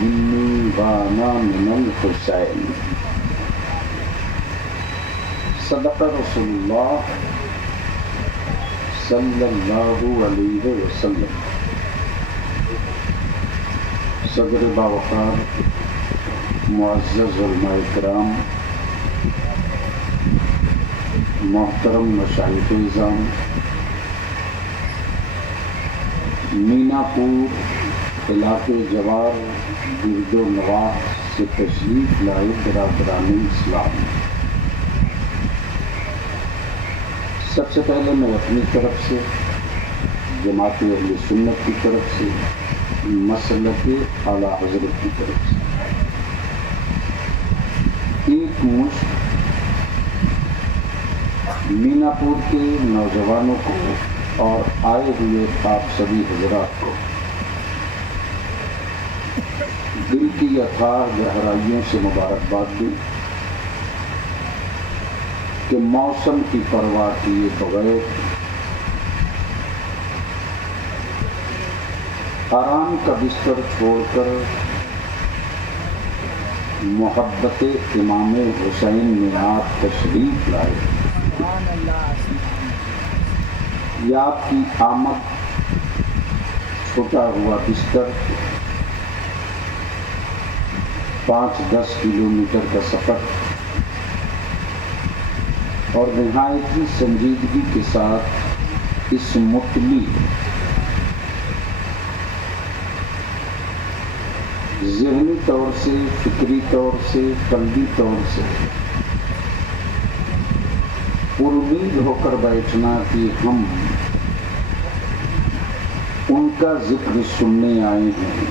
مني وأنا من الحسين صدق رسول اللہ صلی اللہ علیہ وسلم۔ صدر باوقار معزز علماء کرام، محترم مشائخ اعظام، مینا پور علاقے جوار گرد و نواح سے تشریف لائے برادران اسلام، سب سے پہلے میں اپنی طرف سے، جماعت اہل سنت کی طرف سے، مسلک اعلیٰ حضرت کی طرف سے ایک مشت مینا پور کے نوجوانوں کو اور آئے ہوئے آپ سبھی حضرات کو دل کی اتھاہ گہرائیوں سے مبارکباد دی کہ موسم کی پرواہ کیے بغیر آرام کا بستر چھوڑ کر محبت امام حسین میں آپ تشریف لائے۔ یہ آپ کی آمد، چھوٹا ہوا بستر، 5-10 کلومیٹر کا سفر اور نہایت ہی سنجیدگی کے ساتھ اس مطلع ذہنی طور سے، فکری طور سے، قلبی طور سے پرامید ہو کر بیٹھنا کہ ہم ان کا ذکر سننے آئے ہیں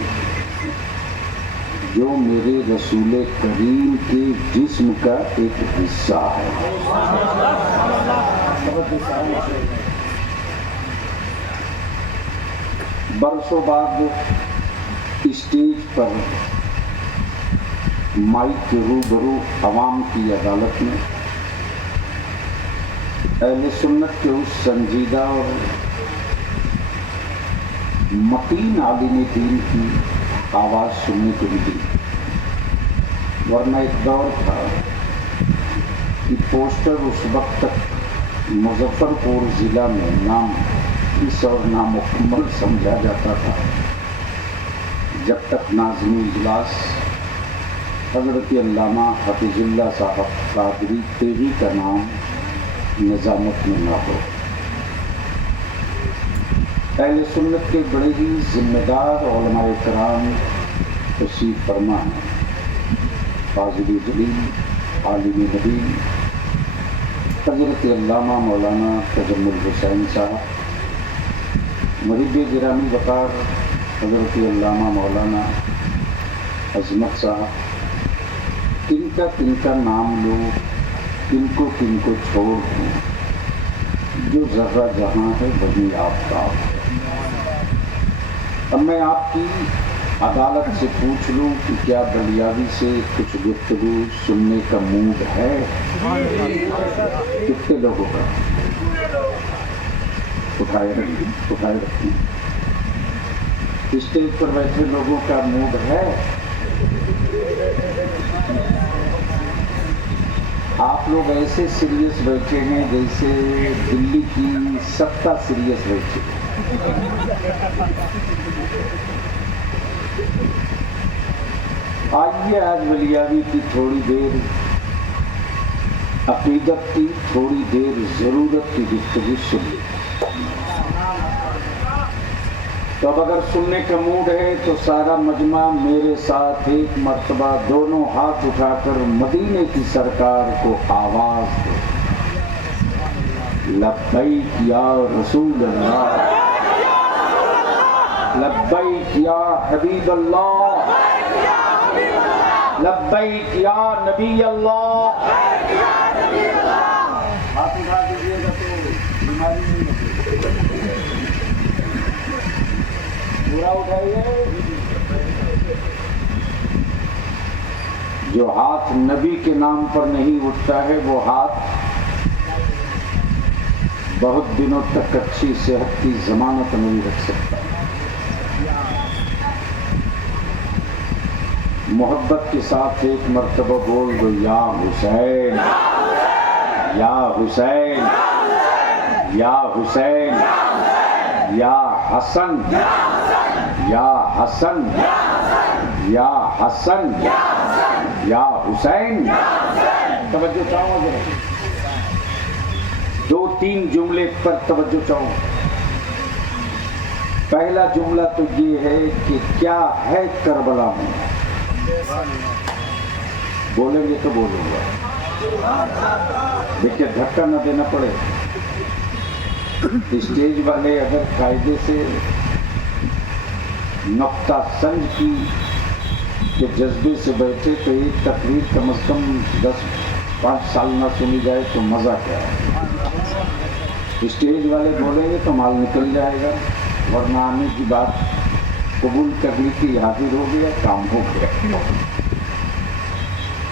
جو میرے رسول کریم کے جسم کا ایک حصہ ہے۔ برسوں بعد اسٹیج پر مائک کے روبرو عوام کی عدالت میں اہل سنت کے اس سنجیدہ اور متین عالم دین کی آواز سننے کو ملی، ورنہ ایک دور تھا کہ پوسٹر اس وقت تک مظفر پور ضلع میں نام اس اور نامکمل سمجھا جاتا تھا جب تک ناظمی اجلاس حضرت علامہ حفیظ اللہ صاحب قادری تیغی کا نام نظامت میں نہ ہو۔ اہل سنت کے بڑے ہی ذمہ دار علماء کرام تشریف فرما ہیں، فاضل جلیل، عالم نبی حضرت علامہ مولانا تجمل حسین صاحب، محب گرامی وقار حضرت علامہ مولانا عظمت صاحب، کن کا نام لو، کن کو چھوڑ دوں، جو ذرہ جہاں ہے وہی آفتاب ہے۔ اب میں آپ کی عدالت سے پوچھ لوں کہ کیا بلیاوی سے کچھ گفتگو سننے کا موڈ ہے؟ کتنے لوگوں کا؟ اٹھائے رکھیں۔ اسٹیج پر بیٹھے لوگوں کا موڈ ہے؟ آپ لوگ ایسے سیریس بیٹھے ہیں جیسے دلی کی سطح سیریس بیٹھے۔ آئیے آج بلیاوی کی تھوڑی دیر عقیدت کی، تھوڑی دیر ضرورت کی گفتگو سنیے۔ تو اب اگر سننے کا موڈ ہے تو سارا مجمع میرے ساتھ ایک مرتبہ دونوں ہاتھ اٹھا کر مدینے کی سرکار کو آواز دے، لبیک یا رسول اللہ، لبیک یا حبیب اللہ، لبیک یا نبی اللہ۔ ہاتھ اٹھا دیجیے گا تو بیماری نہیں ہوتی، پورا اٹھائیے۔ جو ہاتھ نبی کے نام پر نہیں اٹھتا ہے وہ ہاتھ بہت دنوں تک اچھی صحت کی ضمانت نہیں رکھ سکتا۔ محبت کے ساتھ ایک مرتبہ بول دو یا حسین یا حسین یا حسین یا حسن یا حسن یا حسن یا حسین. توجہ چاہوں گا، دو تین جملے پر توجہ چاہوں. پہلا جملہ تو یہ ہے کہ کیا ہے کربلا میں. بولیں گے تو بولوں گا، دیکھیے دھکا نہ دینا پڑے. اسٹیج والے اگر قاعدے سے نقطہ سنج کی کے جذبے سے بیٹھے تو ایک تقریر کم از کم 10-5 سال نہ سنی جائے تو مزہ کیا ہے. اسٹیج والے بولیں گے تو مال نکل جائے گا، ورنہ آنے کی بات قبول کر لی تھی، حاضر ہو گیا، کام ہو گیا.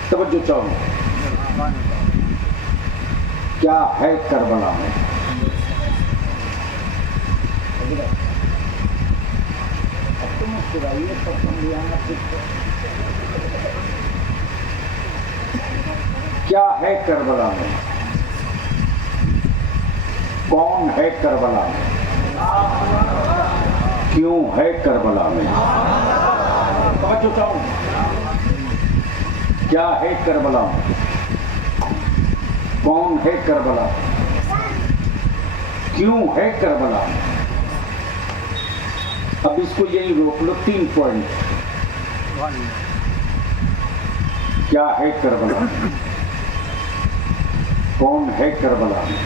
توجہ چاہوں، کیا ہے کربلا میں. کیا ہے کربلا میں، کون ہے کربلا میں، کیوں ہے کربلا میں. توجہ چاہوں، کیا ہے کربلا میں، کون ہے کربلا میں، کیوں ہے کربلا میں. اب اس کو یہی روک لو، 3 پوائنٹ. کیا ہے کربلا میں، کون ہے کربلا میں،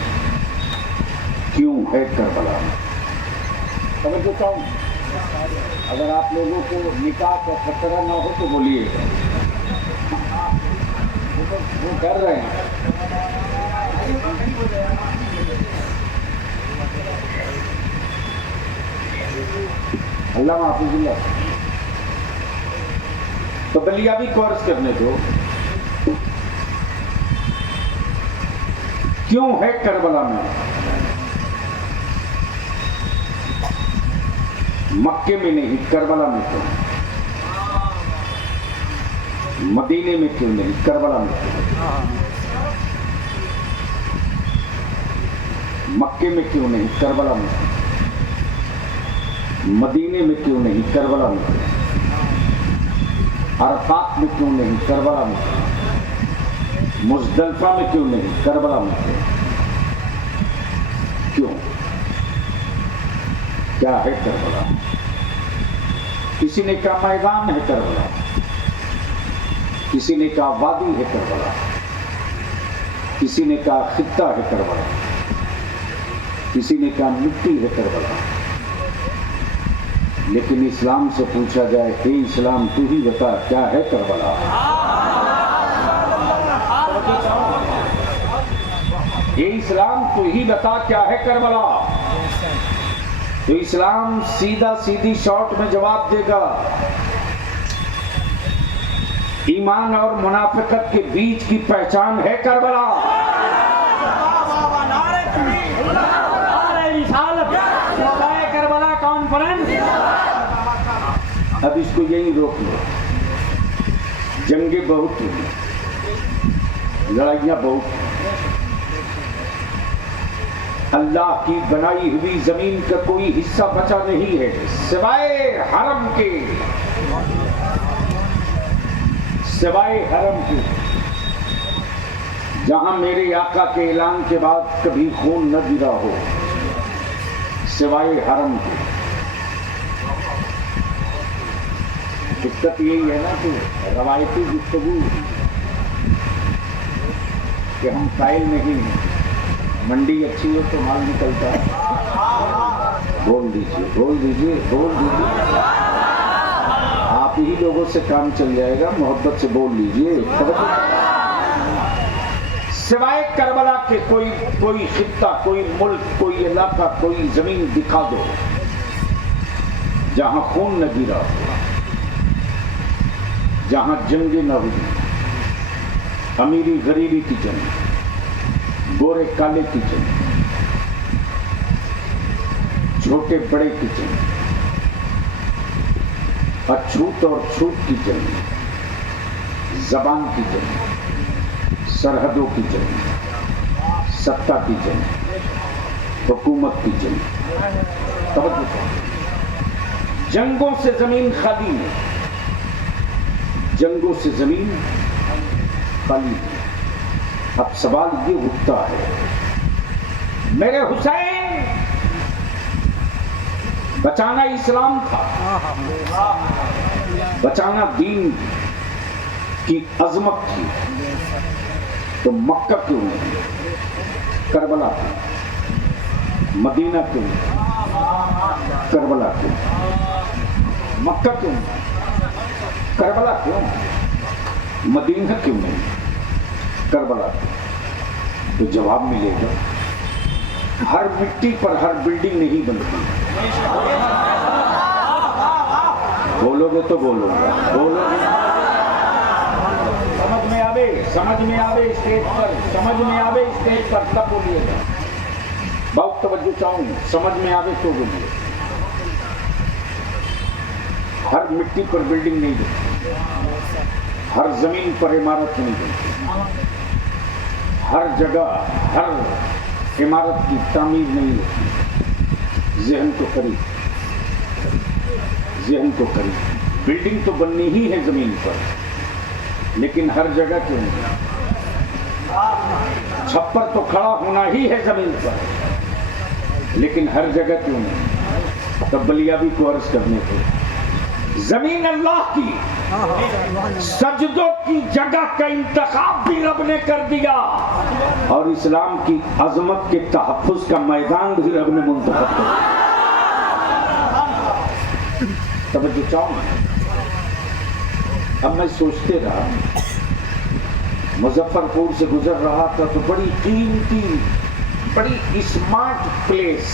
کیوں ہے کربلا میں. توجہ چاہوں، اگر آپ لوگوں کو نکاح کا خطرہ نہ ہو تو بولیے گا، وہ ڈر رہے ہیں. اللہ حافظ اللہ. تو بلیابی کورس کرنے دو. کیوں ہے کربلا میں، مکے میں نہیں، کربلا میں کیوں، مدینے میں کیوں نہیں، کربلا میں کیوں، مکے میں کیوں نہیں، کربلا میں کیوں، مدینے میں کیوں نہیں، کربلا میں کیوں، عرفات میں کیوں نہیں، کربلا میں کیوں، مزدلفہ میں کیوں نہیں، کربلا میں کیوں. کیا ہے کربلا. کسی نے کہا میدان ہے کربلا، کسی نے کہا وادی ہے کربلا، کسی نے کہا خطہ ہے کربلا، کسی نے کہا مٹی ہے کربلا. لیکن اسلام سے پوچھا جائے، اے اسلام تو ہی بتا کیا ہے کربلا. اے اسلام تو ہی بتا کیا ہے کربلا. تو اسلام سیدھا سیدھی شارٹ میں جواب دے گا، ایمان اور منافقت کے بیچ کی پہچان ہے کربلا. کربلا کانفرنس. اب اس کو یہی روک لو. جنگیں بہت ہوئی، لڑائیاں بہت ہوئی. اللہ کی بنائی ہوئی زمین کا کوئی حصہ بچا نہیں ہے سوائے حرم کے، سوائے حرم کے، جہاں میرے آقا کے اعلان کے بعد کبھی خون نہ گرا ہو، سوائے حرم کے. دقت یہی ہے نا کہ روایتی گفتگو کہ ہم قائل نہیں ہیں، منڈی اچھی ہو تو مال نکلتا ہے. بول دیجئے، بول دیجئے، بول دیجئے. آپ ہی لوگوں سے کام چل جائے گا، محبت سے بول لیجئے. سوائے کربلا کے کوئی خطہ، کوئی ملک، کوئی علاقہ، کوئی زمین دکھا دو جہاں خون نہ گرا، جہاں جنگیں نہ ہوئی، امیری غریبی کی جنگ، گورے کالے کی جنگ، چھوٹے بڑے کی جنگ، اچھوت اور چھوٹ کی جنگ، زبان کی جنگ، سرحدوں کی جنگ، سطح کی جنگ، حکومت کی جنگ. توجہ کرو. جنگوں سے زمین خالی ہے، جنگوں سے زمین خالی ہے. اب سوال یہ اٹھتا ہے، میرے حسین بچانا اسلام تھا، بچانا دین کی عظمت تھی، تو مکہ کیوں نہیں، کربلا کیوں، مدینہ کیوں، کربلا کیوں، مکہ کیوں، کربلا کیوں، مدینہ کیوں نہیں، کربلا کیوں؟ تو جواب ملے گا، ہر مٹی پر ہر بلڈنگ نہیں بنتی. بولو گے تو بولو گا، بولو گے. سمجھ میں آوے اسٹیج پر، سمجھ میں آوے اسٹیج پر تب بولیے گا. بہت توجہ چاہوں گی، سمجھ میں آوے تو بولیے. ہر مٹی پر بلڈنگ نہیں بنتی، ہر زمین پر عمارت نہیں بنتی، ہر جگہ ہر عمارت کی تعمیر نہیں ہوتی. ذہن کو قریب، ذہن کو قریب. بلڈنگ تو بننی ہی ہے زمین پر، لیکن ہر جگہ کیوں نہیں؟ چھپر تو کھڑا ہونا ہی ہے زمین پر، لیکن ہر جگہ کیوں نہیں؟ تب بلیابی کو عرض کرنے کو، زمین اللہ کی، سجدوں کی جگہ کا انتخاب بھی رب نے کر دیا، اور اسلام کی عظمت کے تحفظ کا میدان بھی رب نے منتخب کر دیا. توجہ چاہوں گا. اب میں سوچتے رہا، مظفر پور سے گزر رہا تھا تو بڑی قیمتی، بڑی اسمارٹ پلیس،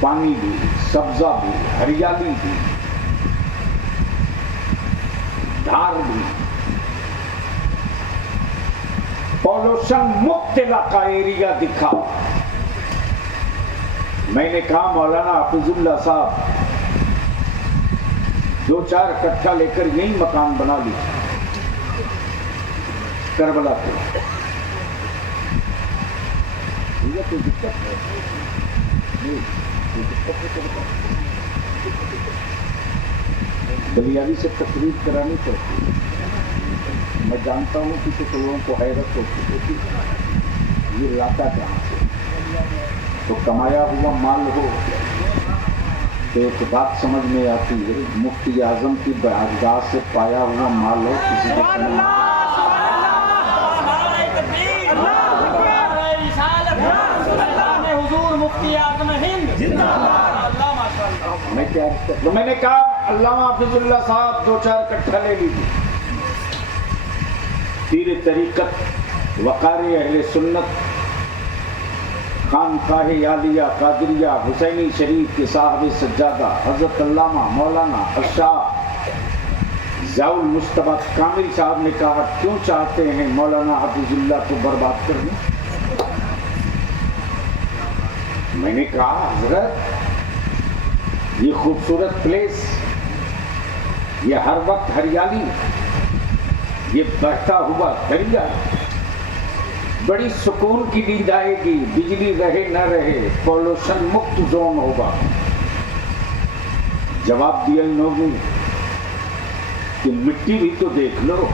پانی بھی، سبزہ بھی، ہریالی بھی، دھار بھی، پولوشن مکت علاقہ ایریا دکھا. میں نے کہا مولانا حافظ اللہ صاحب 2-4 کٹھا لے کر یہی مکان بنا لیجیے کربلا پہ. یہ کوئی دقت ہے نہیں، بلیابی سے تقریر کرانی پڑتی ہے. میں جانتا ہوں کہ کچھ لوگوں کو حیرت ہوتی ہے کہ یہ لاتا کہاں سے، تو کمایا ہوا مال ہو تو ایک بات سمجھ میں آتی ہے، مفتی اعظم کی بارگاہ سے پایا ہوا مال ہو کسی کو میں نے کہا علامہ حافظ اللہ صاحب 2-4 کٹھا لے لیجیے. پیر طریقت، وقار اہل سنت، خانقاہ عالیہ قادریہ حسینی شریف کے صاحب سجادہ حضرت علامہ مولانا الشاہ ضیاء المجتبی کامل صاحب نے کہا کیوں چاہتے ہیں مولانا حافظ اللہ کو برباد کرنا؟ میں نے کہا حضرت یہ خوبصورت پلیس، یہ ہر وقت ہریالی، یہ بہتا ہوا دریا، بڑی سکون کی نیند آئے گی، بجلی رہے نہ رہے، پولوشن مکت زون ہوگا. جواب دیا انہوں نے کہ مٹی بھی تو دیکھ لو.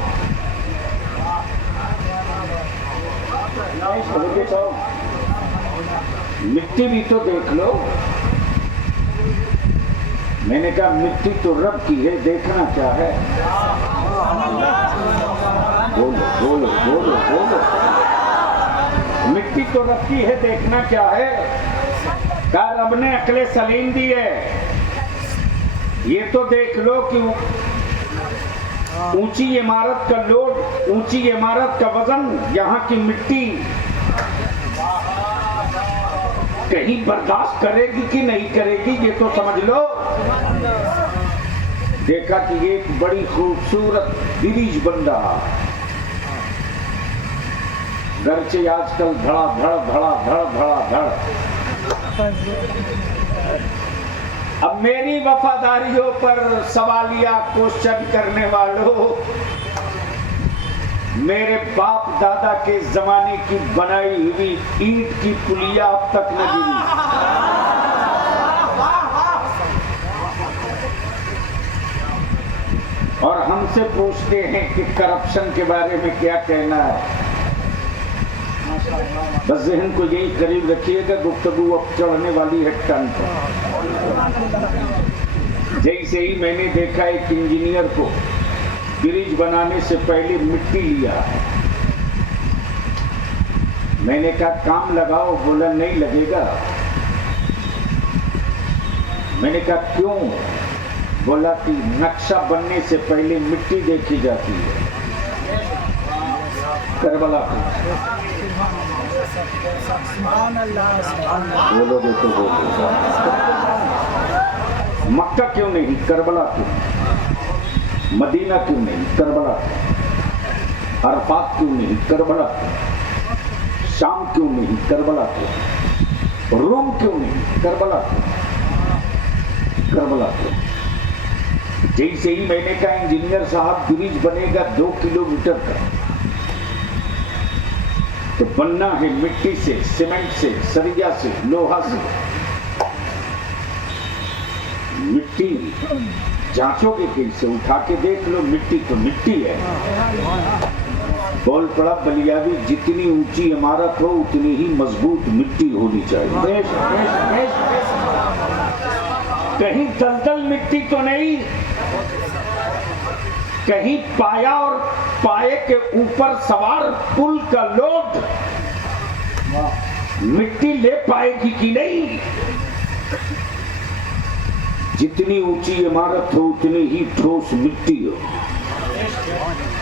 مٹی بھی تو دیکھ لو. میں نے کہا مٹی تو رب کی ہے، دیکھنا کیا ہے؟ بولو بولو بولو بولو. مٹی تو رب کی ہے، دیکھنا کیا ہے؟ کہا رب نے عقل سلیم دی ہے، یہ تو دیکھ لو کہ اونچی عمارت کا لوڈ، اونچی عمارت کا وزن یہاں کی مٹی کہیں برداشت کرے گی کہ نہیں کرے گی، یہ تو سمجھ لو. دیکھا کہ ایک بڑی خوبصورت بریج بن رہا، گرچہ آج کل دھڑا دھڑ دھڑا دھڑ دھڑا دھڑ اب میری وفاداریوں پر سوالیہ کوشچن کرنے والوں، میرے باپ دادا کے زمانے کی بنائی ہوئی اینٹ کی پلیا اب تک نہ گری، اور ہم سے پوچھتے ہیں کہ کرپشن کے بارے میں کیا کہنا ہے۔ بس ذہن کو یہی قریب رکھیے گا، گفتگو اب چڑھنے والی ہے ٹن پر۔ جیسے ہی میں نے دیکھا ایک انجینئر کو برج بنانے سے پہلے مٹی لیا، میں نے کہا کام لگاؤ، بولا نہیں لگے گا۔ میں نے کہا کیوں؟ بولا کہ نقشہ بننے سے پہلے مٹی دیکھی جاتی ہے۔ کربلا کو بولو گے تو بولو، مکہ کیوں نہیں، کربلا کیوں؟ مدینہ کیوں نہیں، کربلا کیوں؟ عرفات کیوں نہیں، کربلا کیوں؟ شام کیوں نہیں، کربلا کیوں؟ روم کیوں نہیں، کربلا کیوں؟ کربلا کیوں؟ جیسے ہی میں نے کہا انجینئر صاحب برج بنے گا 2 کلومیٹر کا، تو بننا ہے مٹی سے، سیمنٹ سے، سریا سے، لوہا سے۔ مٹی جانچو گے کیسے؟ اٹھا کے دیکھ لو، مٹی تو مٹی ہے۔ بول پڑا بلیاوی، جتنی اونچی عمارت ہو اتنی ہی مضبوط مٹی ہونی چاہیے۔ کہیں دلدل مٹی تو نہیں، کہیں پایا اور پائے کے اوپر سوار پل کا لوڈ مٹی لے پائے گی کہ نہیں؟ جتنی اونچی عمارت ہو اتنی ہی ٹھوس مٹی ہو۔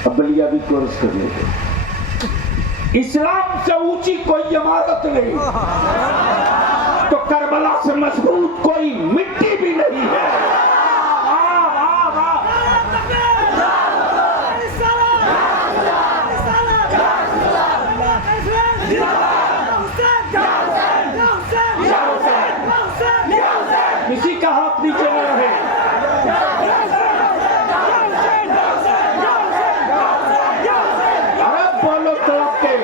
اب بلیاوی کو عرض کرنے دو، اسلام سے اونچی کوئی عمارت نہیں تو کربلا سے مضبوط کوئی مٹی بھی نہیں ہے۔ کسی کا ہاتھ نیچے نہ رہے۔ ارے بولو طرف کے،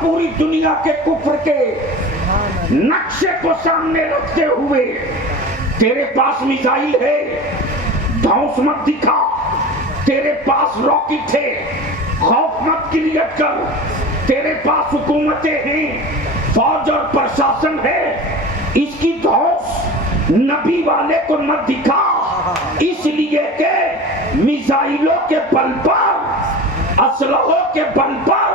پوری دنیا کے کفر کے نقشے کو سامنے رکھتے ہوئے تیرے پاس میزائل ہے، دھوس مت دکھا، تیرے پاس راکٹ ہے، خوف مت کریٹ کر، تیرے پاس حکومتیں ہیں، فوج اور پرشاسن ہے، اس کی دھوس نبی والے کو مت دکھا، اس لیے کہ میزائلوں کے بل پر، اسلحوں کے بل پر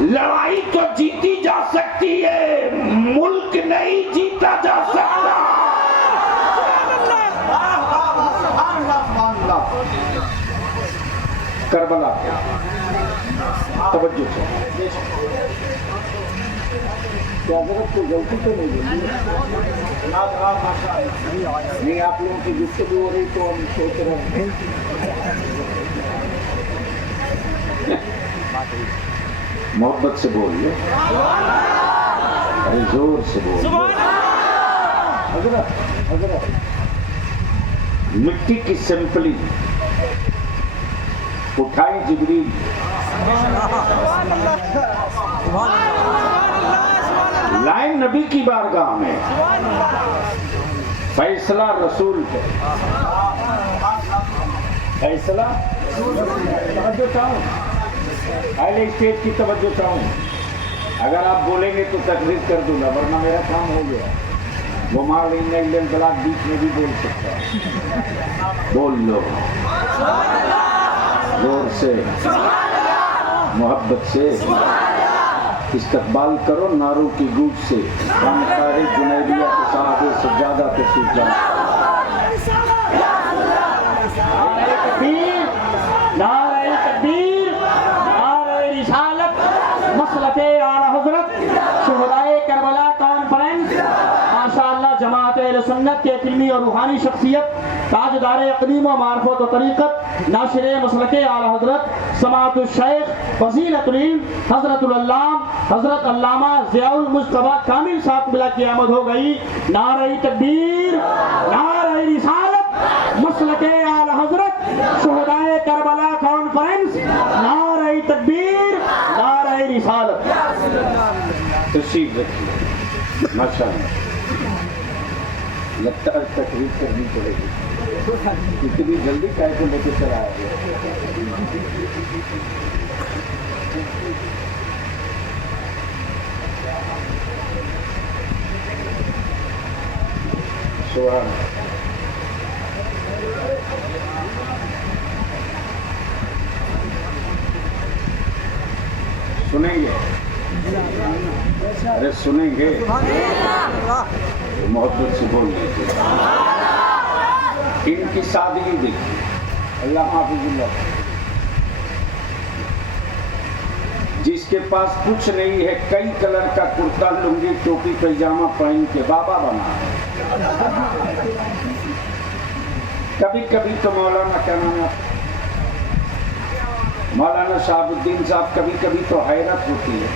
لڑائی تو جیتی جا سکتی ہے، ملک نہیں جیتا جا سکتا۔ کربلا توجہ سے کیا حضرت کو غلطی تو نہیں ہوئی؟ نہیں، آپ لوگوں کی گفتگو ہو رہی تو ہم سوچ رہے ہیں۔ محبت سے بول لے، ارے زور سے بول لے۔ حضرت مٹی کی سیمپلنگ اٹھائیں جبریل، لائن نبی کی بارگاہ میں، فیصلہ رسول کو، فیصلہ توجہ چاہوں، اہل اسٹیج کی توجہ چاہوں، اگر آپ بولیں گے تو تقریر کر دوں گا، ورنہ میرا کام ہو گیا۔ وہ مال بلاک بیچ میں بھی بول سکتا ہے، بول لو زور سے، محبت سے، استقبال کرو نعروں کی گونج سے، خانقاہ جنیدیہ کے صحابہ سے زیادہ تشریف جان۔ نعرہ تکبیر، نعرہ رسالت، مسلک اعلیٰ حضرت، شہدائے کربلا کانفرنس، ماشاءاللہ جماعت سنت کے علمی اور روحانی شخصیت، تاجدار اقدیم و معرفت و طریقت، ناشر مسلک اعلی حضرت سماعت الشیخ فضیلت العلم حضرت العلام حضرت علامہ ضیاء المجتبی کامل صاحب بلا کی آمد ہو گئی۔ نعرہ تکبیر، نعرہ رسالت، مسلک اعلی حضرت شہدائے کربلا کانفرنس، نعرہ تکبیر، نعرہ رسالت۔ تشریف رکھیے، ماشاء اللہ۔ لگتا ہے تقریر کرنی پڑے گی، اتنی جلدی کائے کو لے کے چلا آئے۔ سبحان سنیں گے؟ ارے سنیں گے؟ محبت سے بول دیتے۔ ان کی سادگی دیکھیے، اللہ حافظ اللہ، جس کے پاس کچھ نہیں ہے، کئی کلر کا کرتا لنگی ٹوپی پیجامہ پہن کے بابا بنا ہے۔ کبھی کبھی تو مولانا کیا نام ہے، مولانا شہاب الدین صاحب، کبھی کبھی تو حیرت ہوتی ہے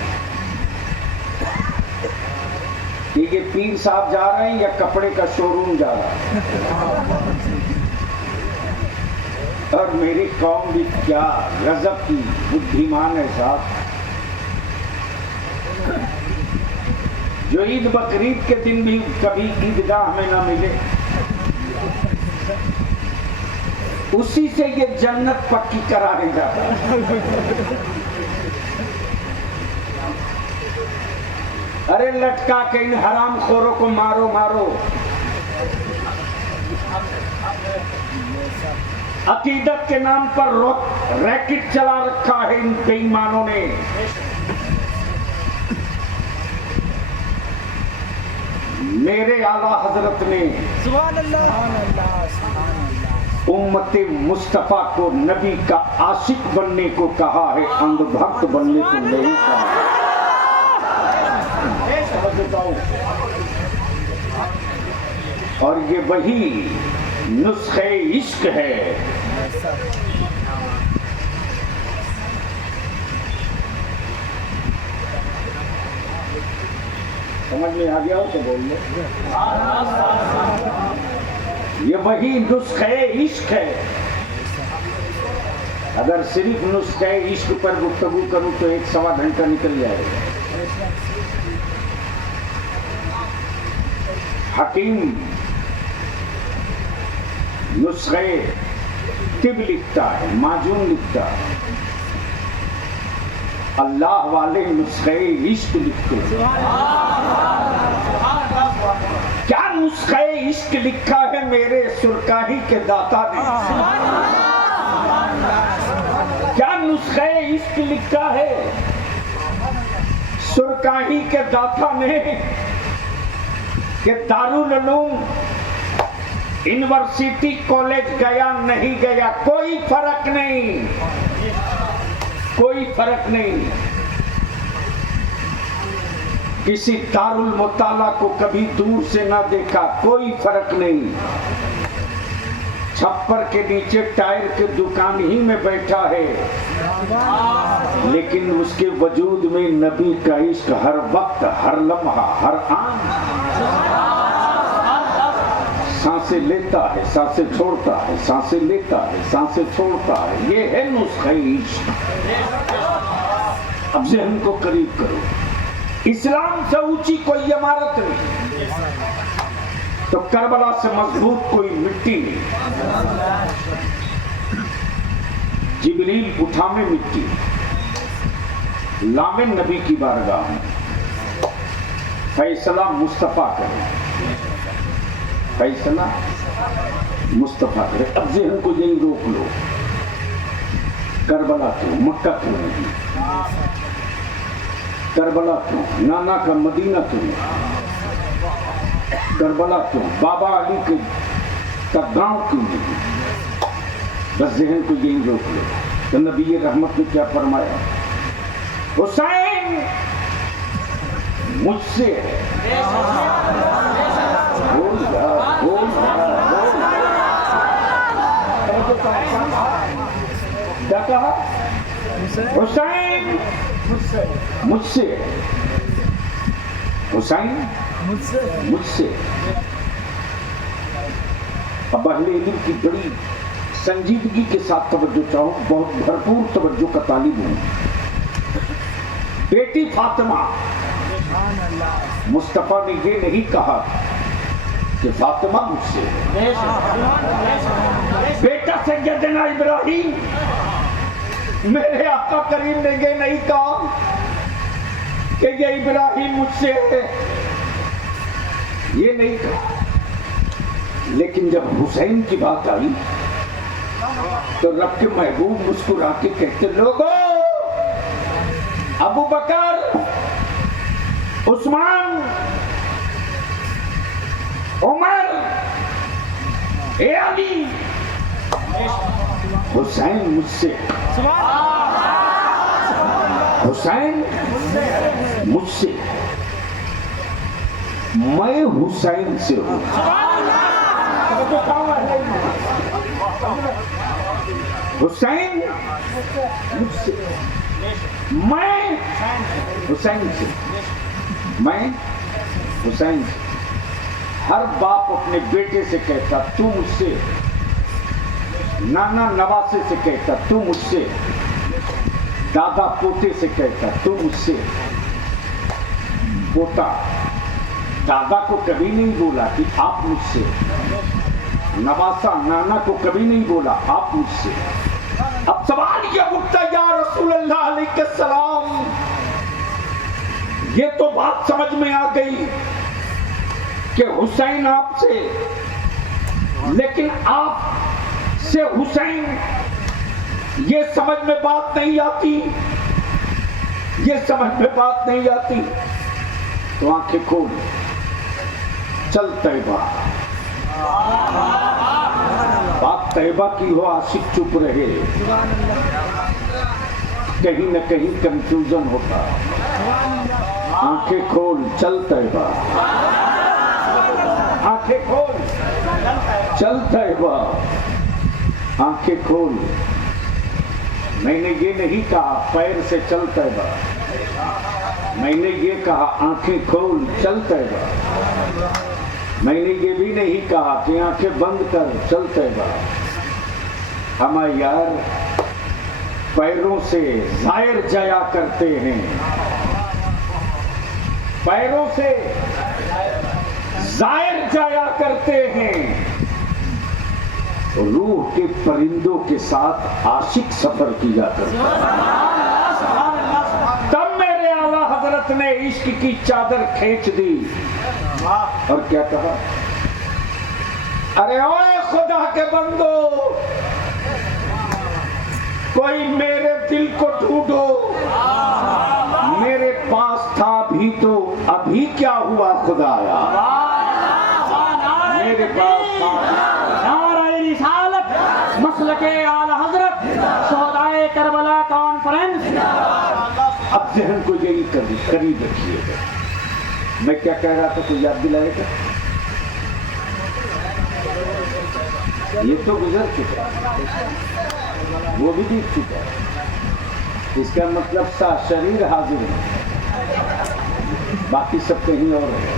کہ یہ پیر صاحب جا رہے ہیں یا کپڑے کا شو روم جا رہا ہے۔ اور میری قوم بھی کیا غضب کی بدھیمان ہے صاحب، جو عید بقرعید کے دن بھی کبھی عیدگاہ میں نہ ملے، اسی سے یہ جنت پکی کرانے جاتا ہے۔ ارے لٹکا کے ان حرام خوروں کو مارو مارو، عقیدت کے نام پر ریکٹ چلا رکھا ہے ان بے ایمانوں نے۔ میرے اعلیٰ حضرت نے سبحان اللہ، امت مصطفیٰ کو نبی کا عاشق بننے کو کہا ہے، اندھ بھکت بننے کو نہیں کہا۔ اور یہ وہی نسخہ عشق ہے۔ سمجھ میں آ گیا ہو تو بول لو، یہ وہی نسخہ عشق ہے۔ اگر صرف نسخہ عشق پر گفتگو کروں تو 1.25 گھنٹہ نکل جائے گا۔ حکیم نسخہ طب لکھتا ہے، معجون لکھتا ہے، اللہ والے نسخہ عشق لکھتے ہیں۔ کیا نسخہ عشق لکھا ہے میرے سرکاہی کے داتا نے، کیا نسخہ عشق لکھا ہے سرکاہی کے داتا نے، کہ دارالعلوم یونیورسٹی کالج گیا نہیں گیا کوئی فرق نہیں، کوئی فرق نہیں۔ کسی دارالمطالعہ کو کبھی دور سے نہ دیکھا، کوئی فرق نہیں۔ چھپر کے نیچے ٹائر کے دکان ہی میں بیٹھا ہے، لیکن اس کے وجود میں نبی کا عشق ہر وقت، ہر لمحہ، ہر آن۔ سانسیں لیتا ہے، سانسیں چھوڑتا ہے، سانسیں لیتا ہے، سانسیں چھوڑتا ہے، یہ ہے نسخہ عشق۔ اب ذہن کو قریب کرو، اسلام سے اونچی کوئی عمارت نہیں تو کربلا سے مضبوط کوئی مٹی نہیں۔ جبریل اٹھامے مٹی، لامے نبی کی بارگاہ میں، فیصلہ مصطفیٰ کرے، فیصلہ مصطفیٰ کرے۔ اب ذہن کو یہی روک لو، کربلا کیوں، مکہ کیوں نہیں، کربلا کیوں، نانا کا مدینہ کیوں، کربلا کیوں، بابا علی کا گاؤں کیوں نہیں؟ بس ذہن کو یہی روک لو۔ تو نبی رحمت نے کیا فرمایا؟ حسین مجھ سے ہے، کہا؟ حسین مجھ سے، حسین مجھ سے۔ اب اہل علم کی بڑی سنجیدگی کے ساتھ توجہ چاہوں، بہت بھرپور توجہ کا طالب ہوں۔ بیٹی فاطمہ، مصطفیٰ نے یہ نہیں کہا کہ فاطمہ مجھ سے۔ بیٹا سیدنا ابراہیم، میرے آقا کریم نے یہ نہیں کہا کہ یہ ابراہیم مجھ سے ہے، یہ نہیں کہا۔ لیکن جب حسین کی بات آئی تو رب کے محبوب مسکرا کے کہتے، لوگوں، ابو بکر، عثمان، عمر، اے علی، حسین مجھ سے، حسین مجھ سے، میں حسین سے ہوں۔ حسین مجھ سے، میں حسین سے، میں حسین سے۔ ہر باپ اپنے بیٹے سے کہتا تو مجھ سے، نانا نواسے سے کہتا تو مجھ سے، دادا پوتے سے کہتا تو مجھ سے۔ پوتا دادا کو کبھی نہیں بولا کہ آپ مجھ سے، نواسا نانا کو کبھی نہیں بولا آپ مجھ سے۔ اب سوال یہ اٹھتا، یا رسول اللہ علیہ السلام، یہ تو بات سمجھ میں آ گئی کہ حسین آپ سے، لیکن آپ سے حسین، یہ سمجھ میں بات نہیں آتی، یہ سمجھ میں بات نہیں آتی۔ تو آنکھیں کھول، چل طیبہ، بات طیبہ کی ہو، عاشق چپ رہے، کہیں نہ کہیں کنفیوژن ہوتا۔ آنکھیں کھول، چل طیبہ، آنکھیں کھول، چل طیبہ، آنکھیں کھول۔ میں نے یہ نہیں کہا پیر سے چل طیبہ، میں نے یہ کہا آنکھیں کھول، چل طیبہ۔ میں نے یہ بھی نہیں کہا کہ آنکھیں بند کر، چل طیبہ۔ ہم یار پیروں سے زائر جایا کرتے ہیں، پیروں سے زائر جایا کرتے ہیں، روح کے پرندوں کے ساتھ عاشق سفر کیا کرتا ہے۔ تب میرے اعلیٰ حضرت نے عشق کی چادر کھینچ دی اور کیا کہا، ارے اوے خدا کے بندو، کوئی میرے دل کو ڈھونڈو، میرے پاس تھا بھی تو ابھی کیا ہوا خدایا، میرے پاس تھا۔ رسالت مسلک اعلی حضرت شہدائے کربلا کانفرنس۔ اب ذہن کو یہی قریب رکھیے گا، میں کیا کہہ رہا تھا، کوئی یاد دلائے گا؟ یہ تو گزر چکا، وہ بھی دیکھ چکا، اس کا مطلب شریر حاضر ہے، باقی سب کہیں اور ہے،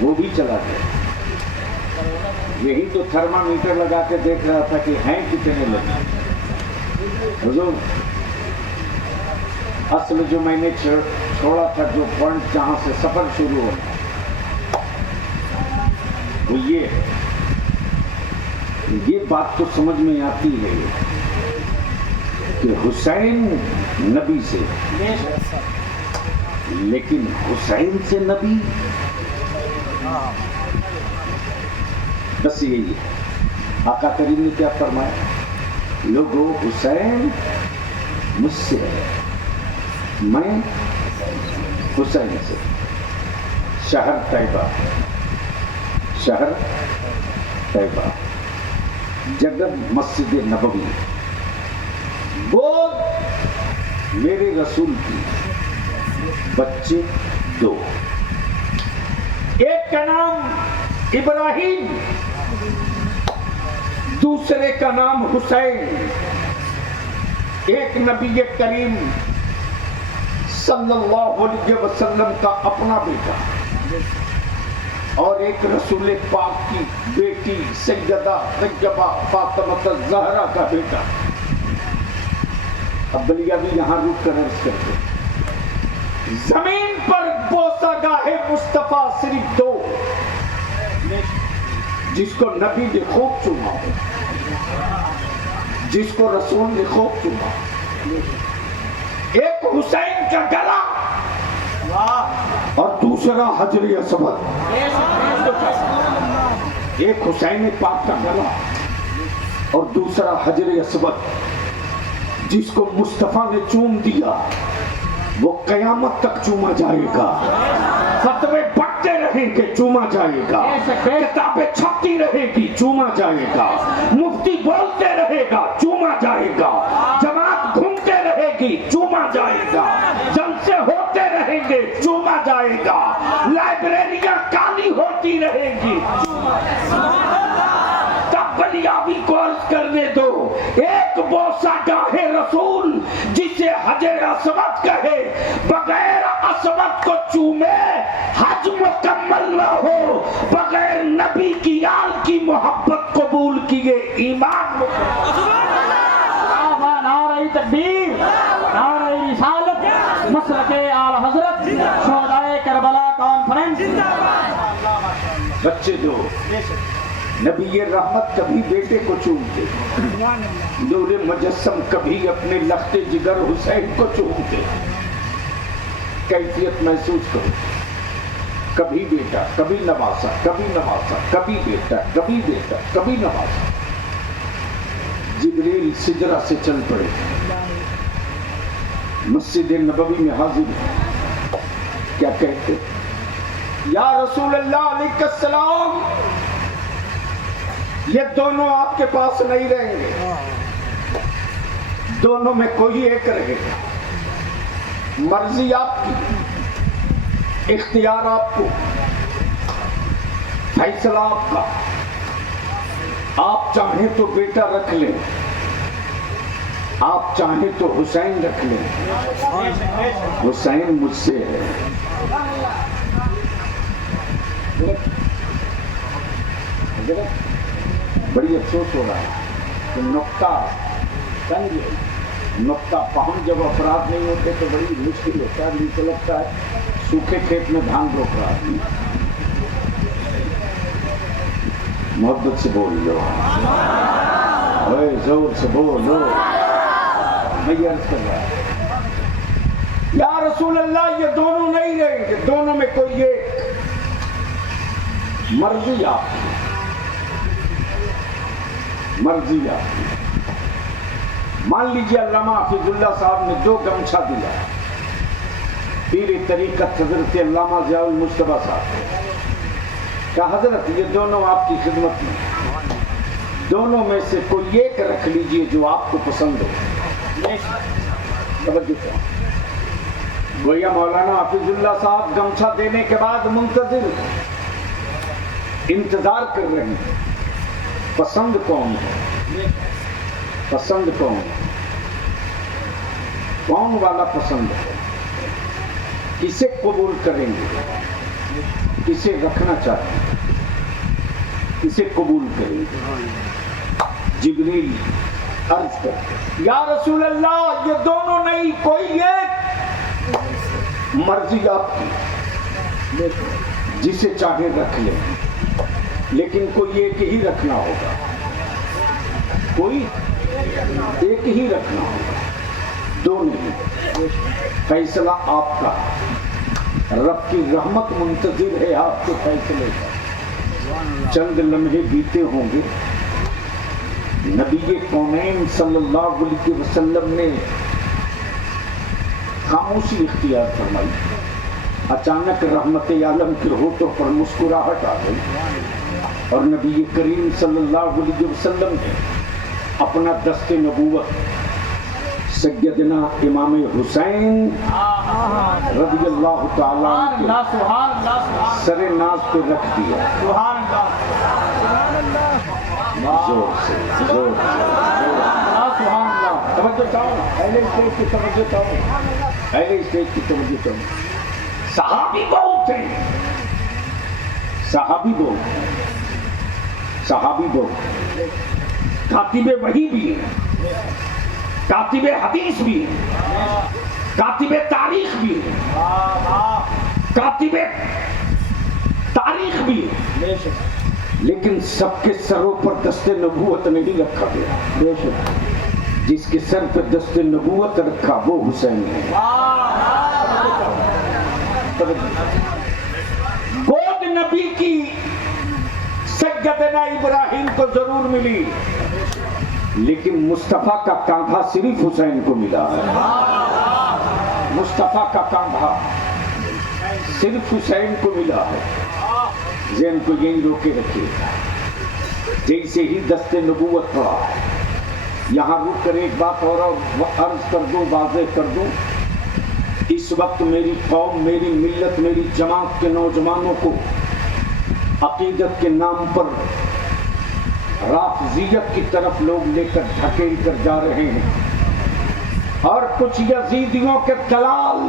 وہ بھی چلا گیا۔ یہی تو تھرمامیٹر لگا کے دیکھ رہا تھا کہ ہیں کتنے لگے۔ حضور، اصل جو میں نے چھوڑا تھا، جو پوائنٹ جہاں سے سفر شروع ہوا، وہ یہ ہے، یہ بات تو سمجھ میں آتی ہے کہ حسین نبی سے، لیکن حسین سے نبی، بس یہی ہے۔ آقا کریم نے کیا فرمایا، لوگوں حسین مجھ سے ہے، میں حسین سے۔ شہر طیبہ، شہر طیبہ، جگہ مسجد نبوی، گود میرے رسول کی، بچے دو، ایک کا نام ابراہیم، دوسرے کا نام حسین، ایک نبی کریم صلی اللہ علیہ وسلم کا اپنا بیٹا اور ایک رسول پاک کی بیٹی سیدہ طیبہ فاطمہ الزہرا کا بیٹا۔ اب بلیا بھی یہاں رک کر عرض کرتے، زمین پر بوسہ گاہ مصطفیٰ صرف دو، جس کو نبی نے خوب چوما ہو، جس کو رسول نے خوب چوما، ایک حسین کا گلا اور دوسرا حجر اسود۔ ایک حسین پاک کا گلا اور دوسرا حجر اسود، جس کو مصطفیٰ نے چوم دیا وہ قیامت تک چوما جائے گا، فتوے بڑھتے رہیں گے چوما جائے گا، کتابیں چھپتی رہے گی چوما جائے گا، مفتی بولتے رہے گا چوما جائے گا، جماعت گھومتے رہے گی چوما جائے گا، جلسے ہوتے رہیں گے چوما جائے گا، لائبریریاں کالی ہوتی رہیں گی۔ تب بلیابی کو عرض کرنے دو، ایک بوسہ گاہ رسول جسے حجر اسود کہے، بغیر اسود کو چومے حج مکمل نہ ہو، بغیر نبی کی آل کی محبت قبول کیے ایمان نعرہ تکبیر، نعرہ رسالت، مسلک اعلی حضرت، شہدائے کربلا کانفرنس۔ بچے دو، نبی رحمت کبھی بیٹے کو چومتے، نور مجسم کبھی اپنے لخت جگر حسین کو چومتے۔ کیفیت محسوس کرو، کبھی بیٹا کبھی نواسا، کبھی نواسا کبھی بیٹا، کبھی بیٹا کبھی نواسا۔ جبریل سدرہ سے چل پڑے، مسجد نبوی میں حاضر، کیا کہتے؟ یا رسول اللہ علیہ السلام، یہ دونوں آپ کے پاس نہیں رہیں گے، دونوں میں کوئی ایک رہے گا، مرضی آپ کی، اختیار آپ کو، فیصلہ آپ کا۔ آپ چاہیں تو بیٹا رکھ لیں، آپ چاہیں تو حسین رکھ لیں، حسین مجھ سے ہے۔ بڑی افسوس ہو رہا ہے کہ نقطہ سنگ، نقطہ فہم جب افراد نہیں ہوتے تو بڑی مشکل ہوتا ہے۔ مجھے لگتا ہے سوکھے کھیت میں دھان روک رہا ہے۔ محبت سے بول لو، زور سے بولو، میں یہ عرض کر رہا ہوں، یا رسول اللہ یہ دونوں نہیں رہیں گے، دونوں میں کوئی ایک، مرضی آپ کی، مرضی آپ کی۔ مان لیجیے علامہ حفیظ اللہ صاحب نے دو گمچھا دیا، پیر طریقت حضرت علامہ ضیاء المجتبیٰ صاحب کہ حضرت یہ دونوں آپ کی خدمت میں، دونوں میں سے کوئی ایک رکھ لیجئے جو آپ کو پسند ہو۔ توجہ کریں، گویا مولانا حفیظ اللہ صاحب گمچھا دینے کے بعد منتظر انتظار کر رہے ہیں، پسند کون ہے، پسند کون ہے، کون والا پسند ہے، کسے قبول کریں گے، کسے رکھنا چاہتے ہیں، کسے قبول کریں گے۔ جبریل عرض کرتے، یا رسول اللہ یہ دونوں نہیں، کوئی ایک، مرضی آپ کی، جسے چاہے رکھ لیں، لیکن کوئی ایک ہی رکھنا ہوگا، کوئی ایک ہی رکھنا ہوگا، دو نہیں۔ فیصلہ آپ کا، رب کی رحمت منتظر ہے آپ کے فیصلے کا۔ چند لمحے بیتے ہوں گے، نبی کونین صلی اللہ علیہ وسلم نے خاموشی اختیار فرمائی، اچانک رحمت عالم کے ہونٹوں پر مسکراہٹ آ گئی، اور نبی کریم صلی اللہ علیہ وسلم نے اپنا دست نبوت سیدنا امام حسین رضی اللہ تعالیٰ عنہ سر ناز پہ رکھ دیا۔ زور سے زور سے سبحان اللہ. توجہ چاہو، اہل اسٹیج کی توجہ چاہو، اہل اسٹیج کی توجہ چاہو. صحابی بہت ہیں، صحابی بہت، صحابی بہت. کاتب وحی بھی ہیں، کاتب حدیث بھی ہیں، کاتب تاریخ بھی ہیں، کاتب تاریخ بھی ہیں، لیکن سب کے سروں پر دست نبوت نہیں رکھا گیا. جس کے سر پر دست نبوت رکھا وہ حسین ہے. گود نبی کی سیدنا ابراہیم کو ضرور ملی، لیکن مصطفیٰ کا کاندھا صرف حسین کو ملا ہے. مصطفیٰ کا کاندھا صرف حسین کو ملا ہے. ذہن کو یہی روکے رکھیے. جیسے ہی دست نبوت پڑا، یہاں رک کر ایک بات اور عرض کر دوں، واضح کر دوں. اس وقت میری قوم، میری ملت، میری جماعت کے نوجوانوں کو عقیدت کے نام پر رافضیت کی طرف لوگ لے کر دھکیل کر جا رہے ہیں، اور کچھ یزیدیوں کے دلال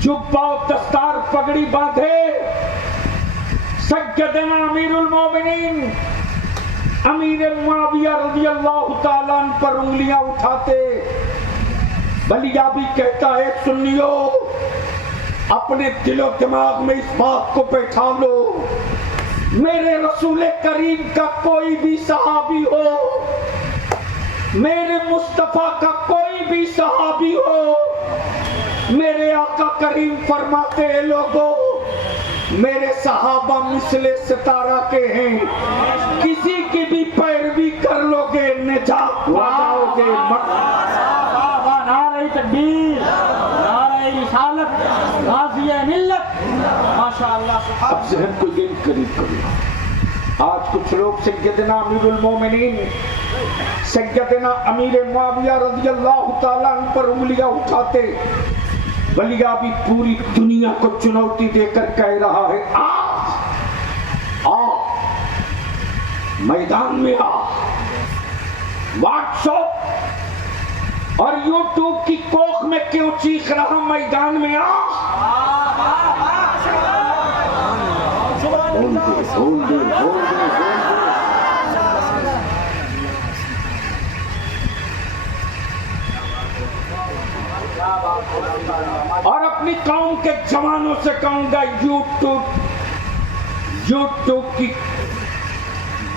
جبہ و دستار پگڑی باندھے سیدنا امیر المومنین امیر معاویہ رضی اللہ تعالیٰ عنہ پر انگلیاں اٹھاتے. بلیا بھی کہتا ہے سنیو، اپنے دل و دماغ میں اس بات کو بیٹھا لو، میرے رسول کریم کا کوئی بھی صحابی ہو، میرے مصطفیٰ کا کوئی بھی صحابی ہو، میرے آقا کریم فرماتے ہیں لوگوں میرے صحابہ مثل ستارہ کے ہیں، کسی کی بھی پیروی کر لو گے نجات پاؤ گے. نعرہ تکبیر، نعرہ رسالت، غازی ملت. ماشاءاللہ. اب ذہن کو یہ قریب کرو. آج کچھ لوگ سیدنا امیر المومنین سیدنا امیر معاویہ رضی اللہ تعالیٰ عنہ پر انگلیاں اٹھاتے. بلیا بھی پوری دنیا کو چنوتی دے کر کہہ رہا ہے آ میدان میں آ. واٹس ایپ اور یوٹیوب کی کوکھ میں کیوں چیخ رہا میدان میں آ. بول دے. اور اپنی قوم کے جوانوں سے کہوں گا یوٹیوب کی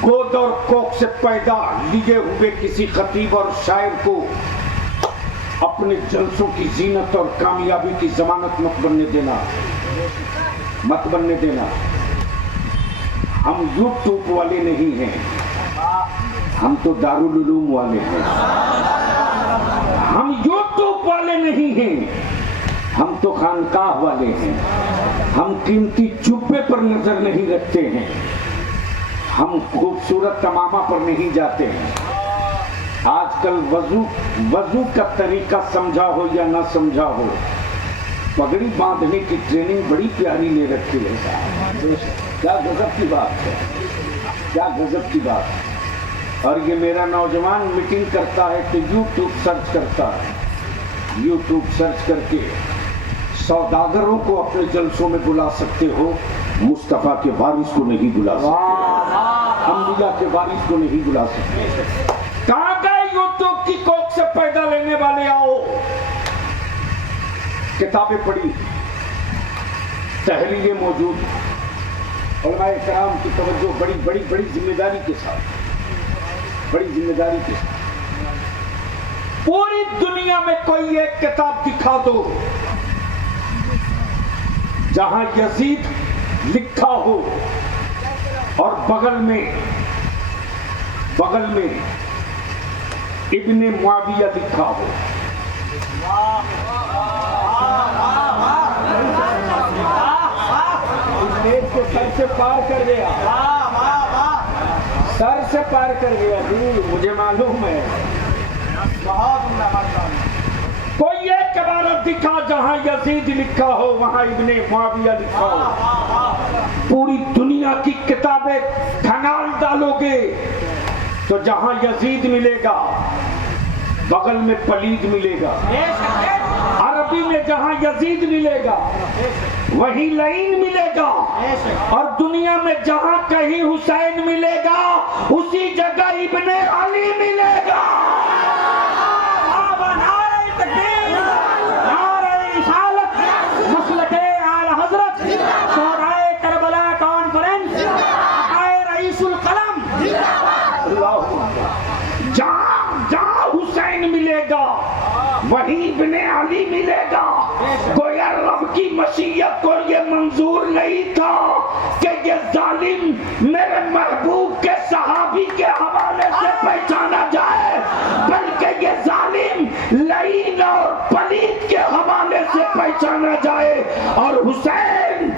گود اور کوکھ سے پیدا لیے ہوئے کسی خطیب اور شاعر کو اپنے جلسوں کی زینت اور کامیابی کی ضمانت مت بننے دینا. ہم یوٹیوب والے نہیں ہیں، ہم تو دارالعلوم والے ہیں. ہم یوٹیوب والے نہیں ہیں، ہم تو خانقاہ والے ہیں. ہم قیمتی جبے پر نظر نہیں رکھتے ہیں، ہم خوبصورت تمامہ پر نہیں جاتے ہیں. آج کل وضو کا طریقہ سمجھا ہو یا نہ سمجھا ہو، پگڑی باندھنے کی ٹریننگ بڑی پیاری لے رکھی ہے. کیا غضب کی بات ہے، کیا غضب کی بات ہے. اور یہ میرا نوجوان میٹنگ کرتا ہے تو یوٹیوب سرچ کرتا ہے. یوٹیوب سرچ کر کے سوداگروں کو اپنے جلسوں میں بلا سکتے ہو، مصطفیٰ کے وارث کو نہیں بلا سکتے، انبیاء کے وارث کو نہیں بلا سکتے. کہاں گئے یوٹیوب کی کوکھ سے پیدا لینے والے؟ آؤ کتابیں پڑھی، تحریریں موجود، علماء کرام کی توجہ بڑی بڑی بڑی ذمہ داری کے ساتھ، بڑی ذمہ داری کے ساتھ. پوری دنیا میں کوئی ایک کتاب دکھا دو جہاں یزید لکھا ہو اور بغل میں ابن معاویہ لکھا ہو. سر سے پار کر گیا، سر سے پار کر گیا جی، مجھے معلوم ہے. کوئی ایک کبار عبارت دکھا جہاں یزید لکھا ہو وہاں ابن معاویہ لکھا ہو. پوری دنیا کی کتابیں کھنگال ڈالو گے تو جہاں یزید ملے گا بغل میں پلید ملے گا. عربی میں جہاں یزید ملے گا وہیں لعین ملے گا. اور دنیا میں جہاں کہیں حسین ملے گا اسی جگہ ابن علی ملے گا. جہاں حسین ملے گا وہیں ابن علی ملے گا. گویا رب کی مشیت کو یہ منظور نہیں تھا کہ یہ ظالم میرے محبوب کے صحابی کے حوالے سے پہچانا جائے بلکہ یہ ظالم لعین اور پلید کے حوالے سے پہچانا جائے. اور حسین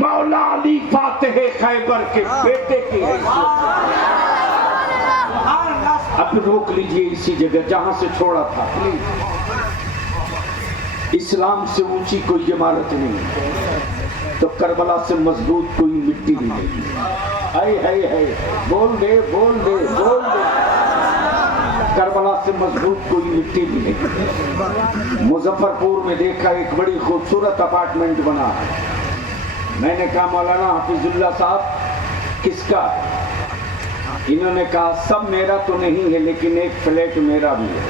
مولا علی فاتح خیبر کے بیٹے کی حیثیت. اب روک لیجئے اسی جگہ جہاں سے چھوڑا تھا. اسلام سے اونچی کوئی عمارت نہیں تو کربلا سے مضبوط کوئی مٹی بھی نہیں. ہائے ہائے ہائے بول دے بول دے بول دے. کربلا سے مضبوط کوئی مٹی بھی نہیں. مظفر پور میں دیکھا ایک بڑی خوبصورت اپارٹمنٹ بنا ہے. میں نے کہا مولانا حفیظ اللہ صاحب کس کا؟ انہوں نے کہا سب میرا تو نہیں ہے لیکن ایک فلیٹ میرا بھی ہے.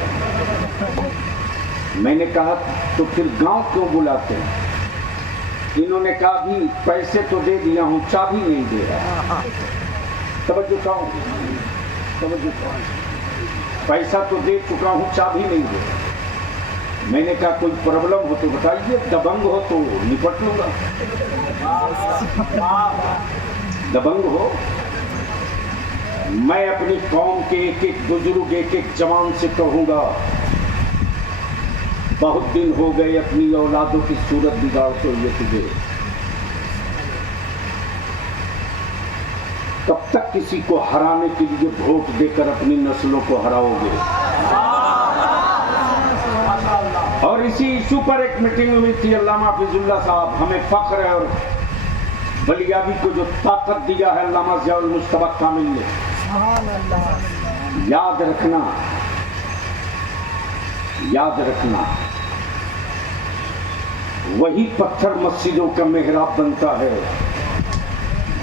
میں نے کہا تو پھر گاؤں کیوں بلاتے ہیں؟ انہوں نے کہا بھی پیسے تو دے دیا ہوں چابی نہیں دے رہا. توجہ چاہوں توجہ چاہوں پیسہ تو دے چکا ہوں چابی نہیں دے رہا. میں نے کہا کوئی پرابلم ہو تو بتائیے دبنگ ہو تو نپٹ لوں گا. دبنگ ہو. میں اپنی قوم کے ایک ایک بزرگ ایک ایک جوان سے کہوں گا بہت دن ہو گئے اپنی اولادوں کی صورت بگاڑتے ہوئے تجھے. کب تک کسی کو ہرانے کے لیے ووٹ دے کر اپنی نسلوں کو ہراؤ گے؟ اور اسی ایشو پر ایک میٹنگ ہوئی تھی. علامہ حفیظ اللہ صاحب ہمیں فخر ہے اور بلیابی کو جو طاقت دیا ہے علامہ ضیاء المجتبی کامل نے. یاد رکھنا یاد رکھنا وہی پتھر مسجدوں کا محراب بنتا ہے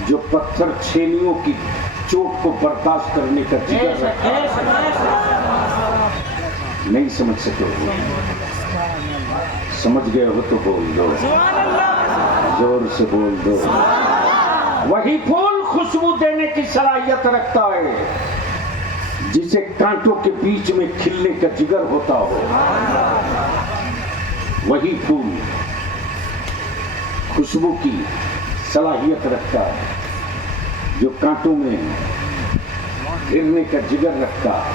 جو پتھر چھینیوں کی چوٹ کو برداشت کرنے کا جگر رکھتا ہے. نہیں سمجھ سکے ہو سمجھ گئے ہو تو بول دو زور سے بول دو. وہی پھول خوشبو دینے کی صلاحیت رکھتا ہے جسے کانٹوں کے بیچ میں کھلنے کا جگر ہوتا ہو. وہی پھول خوشبو کی صلاحیت رکھتا ہے جو کانٹوں میں گرنے کا جگر رکھتا ہے.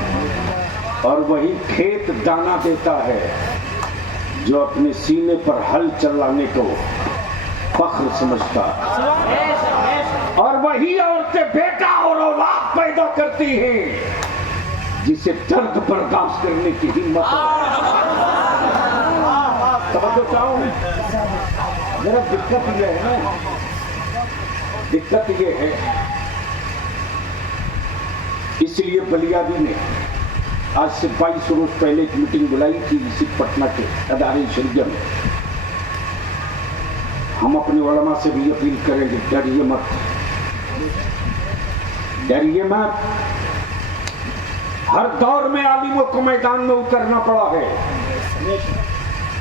اور وہی کھیت دانا دیتا ہے جو اپنے سینے پر ہل چلانے کو فخر سمجھتا ہے. اور وہی عورتیں بیٹا اور اولاد پیدا کرتی ہیں جسے درد برداشت کرنے کی ہمت ہے. توجہ چاہوں ذرا دقت یہ ہے نا دقت یہ ہے اس لیے بلیابی نے آج سے 22 روز پہلے ایک میٹنگ بلائی تھی اسی پٹنہ کے ادارے شریعہ میں. ہم اپنے علماء سے بھی اپیل کریں گے ڈریے مت ڈریے مت. ہر دور میں عالموں کو میدان میں اترنا پڑا ہے.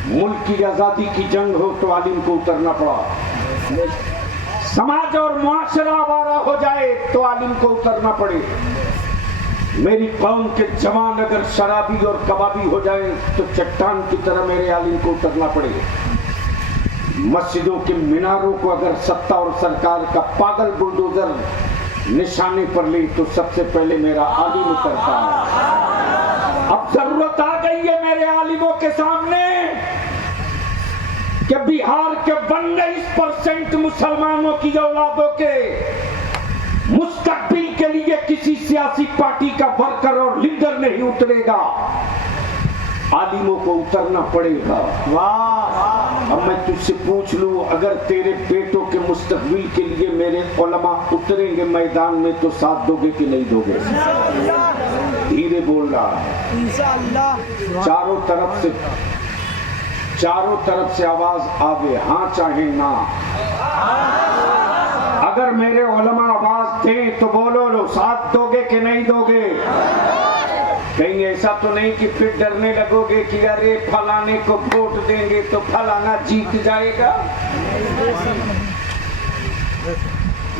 ملک کی آزادی کی جنگ ہو تو عالم کو اترنا پڑا. سماج اور معاشرہ آوارہ ہو جائے تو عالم کو اترنا پڑے. میری قوم کے جوان اگر شرابی اور کبابی ہو جائے تو چٹان کی طرح میرے عالم کو اترنا پڑے. مسجدوں کے میناروں کو اگر ستہ اور سرکار کا پاگل بلڈوزر نشانے پر لے تو سب سے پہلے میرا عالم اترتا ہے. اب ضرورت آ گئی ہے میرے عالموں کے سامنے کہ بہار کے 22% مسلمانوں کی اولادوں کے مستقبل کے لیے کسی سیاسی پارٹی کا ورکر اور لیڈر نہیں اترے گا. عالموں کو اترنا پڑے گا. اب میں تجھ سے پوچھ لوں اگر تیرے بیٹوں کے مستقبل کے لیے میرے علماء اتریں گے میدان میں تو ساتھ دو گے کہ نہیں دو گے؟ دھیرے بول رہا ہے، انشاءاللہ چاروں طرف سے آواز آوے، ہاں چاہے نہ۔ اگر میرے علماء آواز دیں تو بولو لو، ساتھ دو گے کہ نہیں دو گے؟ کہیں ایسا تو نہیں کہ پھر ڈرنے لگو گے کہ ارے فلانے کو ووٹ دیں گے تو فلانا جیت جائے گا؟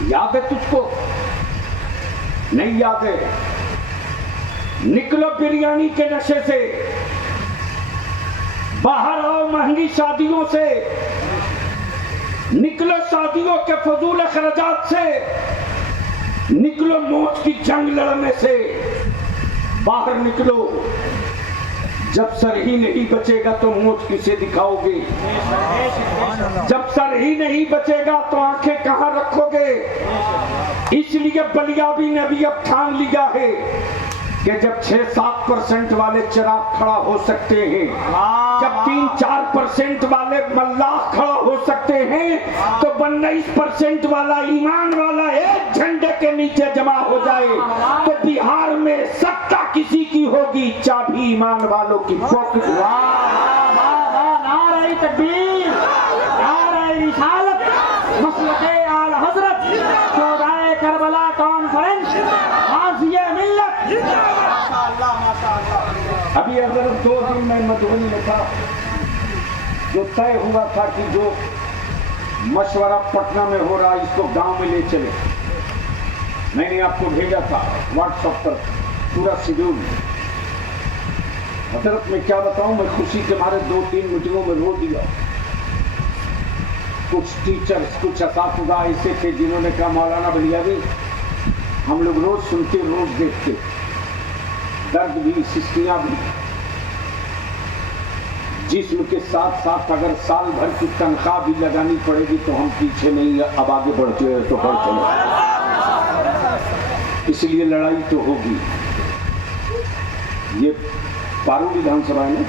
یاد ہے تجھ کو؟ نہیں یاد ہے؟ نکلو بریانی کے نشے سے، باہر آؤ مہنگی شادیوں سے، نکلو شادیوں کے فضول اخراجات سے، نکلو موت کی جنگ لڑنے سے، باہر نکلو۔ جب سر ہی نہیں بچے گا تو موت کسے دکھاؤ گے؟ جب سر ہی نہیں بچے گا تو آنکھیں کہاں رکھو گے؟ اس لیے بلیابی نے بھی اب ٹھان لیا ہے کہ جب 6-7% والے چراغ کھڑا ہو سکتے ہیں، جب 3-4% والے ملاح کھڑا ہو سکتے ہیں، تو 19% والا ایمان والا ایک جھنڈے کے نیچے جمع ہو جائے تو بہار میں سکتا کسی کی ہوگی، چابی ایمان والوں کی پاکٹ۔ نعرہ تکبیر، نعرہ رسالت، مسلک اعلی حضرت، شہدائے کربلا کانفرنس، غازی ملت۔ ابھی اگر 2 دن میں مدعون میں تھا، جو طے ہوا تھا کہ جو مشورہ پٹنہ میں ہو رہا اس کو گاؤں میں لے چلے، میں نے آپ کو بھیجا تھا واٹس ایپ پر پورا شیڈول۔ حضرت میں کیا بتاؤں، میں خوشی کے مارے 2-3 میٹنگوں میں رو دیا۔ کچھ ٹیچرز، کچھ اساتذہ ایسے تھے جنہوں نے کہا مولانا بلیابی ہم لوگ روز سنتے روز دیکھتے، درد بھی سستیاں بھی، جسم کے ساتھ ساتھ اگر سال بھر کی تنخواہ بھی لگانی پڑے گی تو ہم پیچھے نہیں، اب آگے بڑھتے ہیں تو بڑھ چلے، اس لیے لڑائی تو ہوگی۔ یہ پارو ودھان سبھا ہے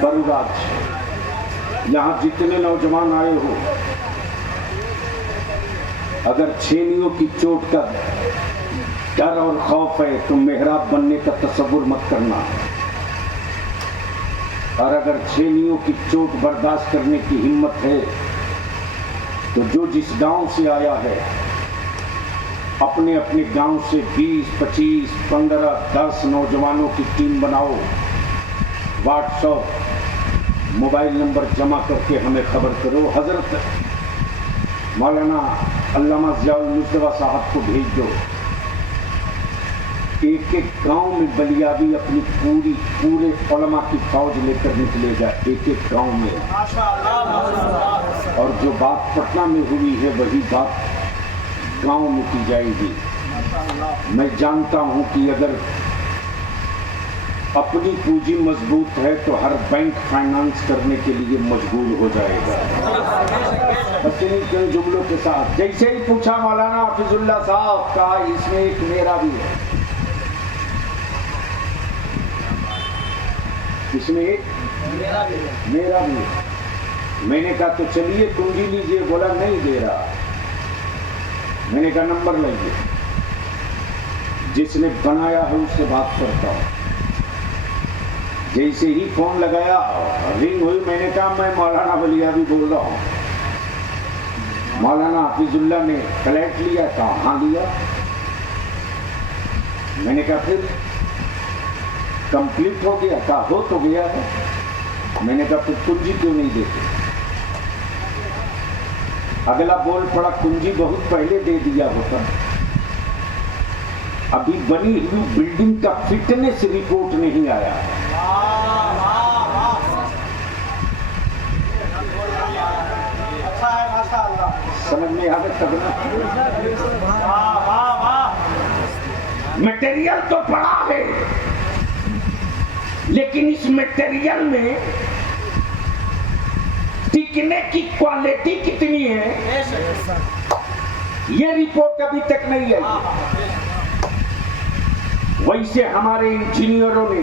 بروراج، یہاں جتنے نوجوان آئے ہو، اگر چھینیوں کی چوٹ کا ڈر اور خوف ہے تو محراب بننے کا تصور مت کرنا، اور اگر چھینیوں کی چوٹ برداشت کرنے کی ہمت ہے تو جو جس گاؤں سے آیا ہے اپنے اپنے گاؤں سے 20, 25, 15, 10 نوجوانوں کی ٹیم بناؤ، واٹس ایپ موبائل نمبر جمع کر کے ہمیں خبر کرو، حضرت مولانا علامہ ضیاء المصطفیٰ صاحب کو بھیج دو، ایک ایک گاؤں میں بلیابی اپنی پورے علماء کی فوج لے کر نکلے گا، ایک ایک گاؤں میں، اور جو بات پٹنہ میں ہوئی ہے وہی بات گاؤں میں کی جائے گی۔ میں جانتا ہوں کہ اگر اپنی پونجی مضبوط ہے تو ہر بینک فائنانس کرنے کے لیے مجبور ہو جائے گا۔ کئی جملوں کے ساتھ جیسے ہی پوچھا مولانا حافظ اللہ صاحب کا، اس میں ایک میرا بھی ہے، اس میں ایک میرا بھی ہے۔ میں نے کہا تو چلیے کنجی لیجیے، بولا نہیں دے رہا۔ میں نے کہا نمبر لائیے، جس نے بنایا ہے اس سے بات کرتا ہوں۔ جیسے ہی فون لگایا رنگ ہوئی، میں نے کہا میں مولانا بلیابی بول رہا ہوں۔ مولانا حافظ اللہ نے فلیٹ لیا، کہا ہاں لیا۔ میں نے کہا پھر کمپلیٹ ہو گیا، کہا ہو تو گیا ہے۔ میں نے کہا پھر کنجی کیوں نہیں دیتے؟ اگلا بول پڑا کنجی بہت پہلے دے دیا ہوتا، ابھی بنی ہوئی بلڈنگ کا فٹنس رپورٹ نہیں آیا۔ سمجھ میں آ گیا؟ میٹیریل تو پڑا ہے، لیکن اس میٹیریل میں ٹکنے کی کوالٹی کتنی ہے یہ رپورٹ ابھی تک نہیں آئی۔ ویسے ہمارے انجینئروں نے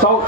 100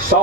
100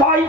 5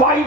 5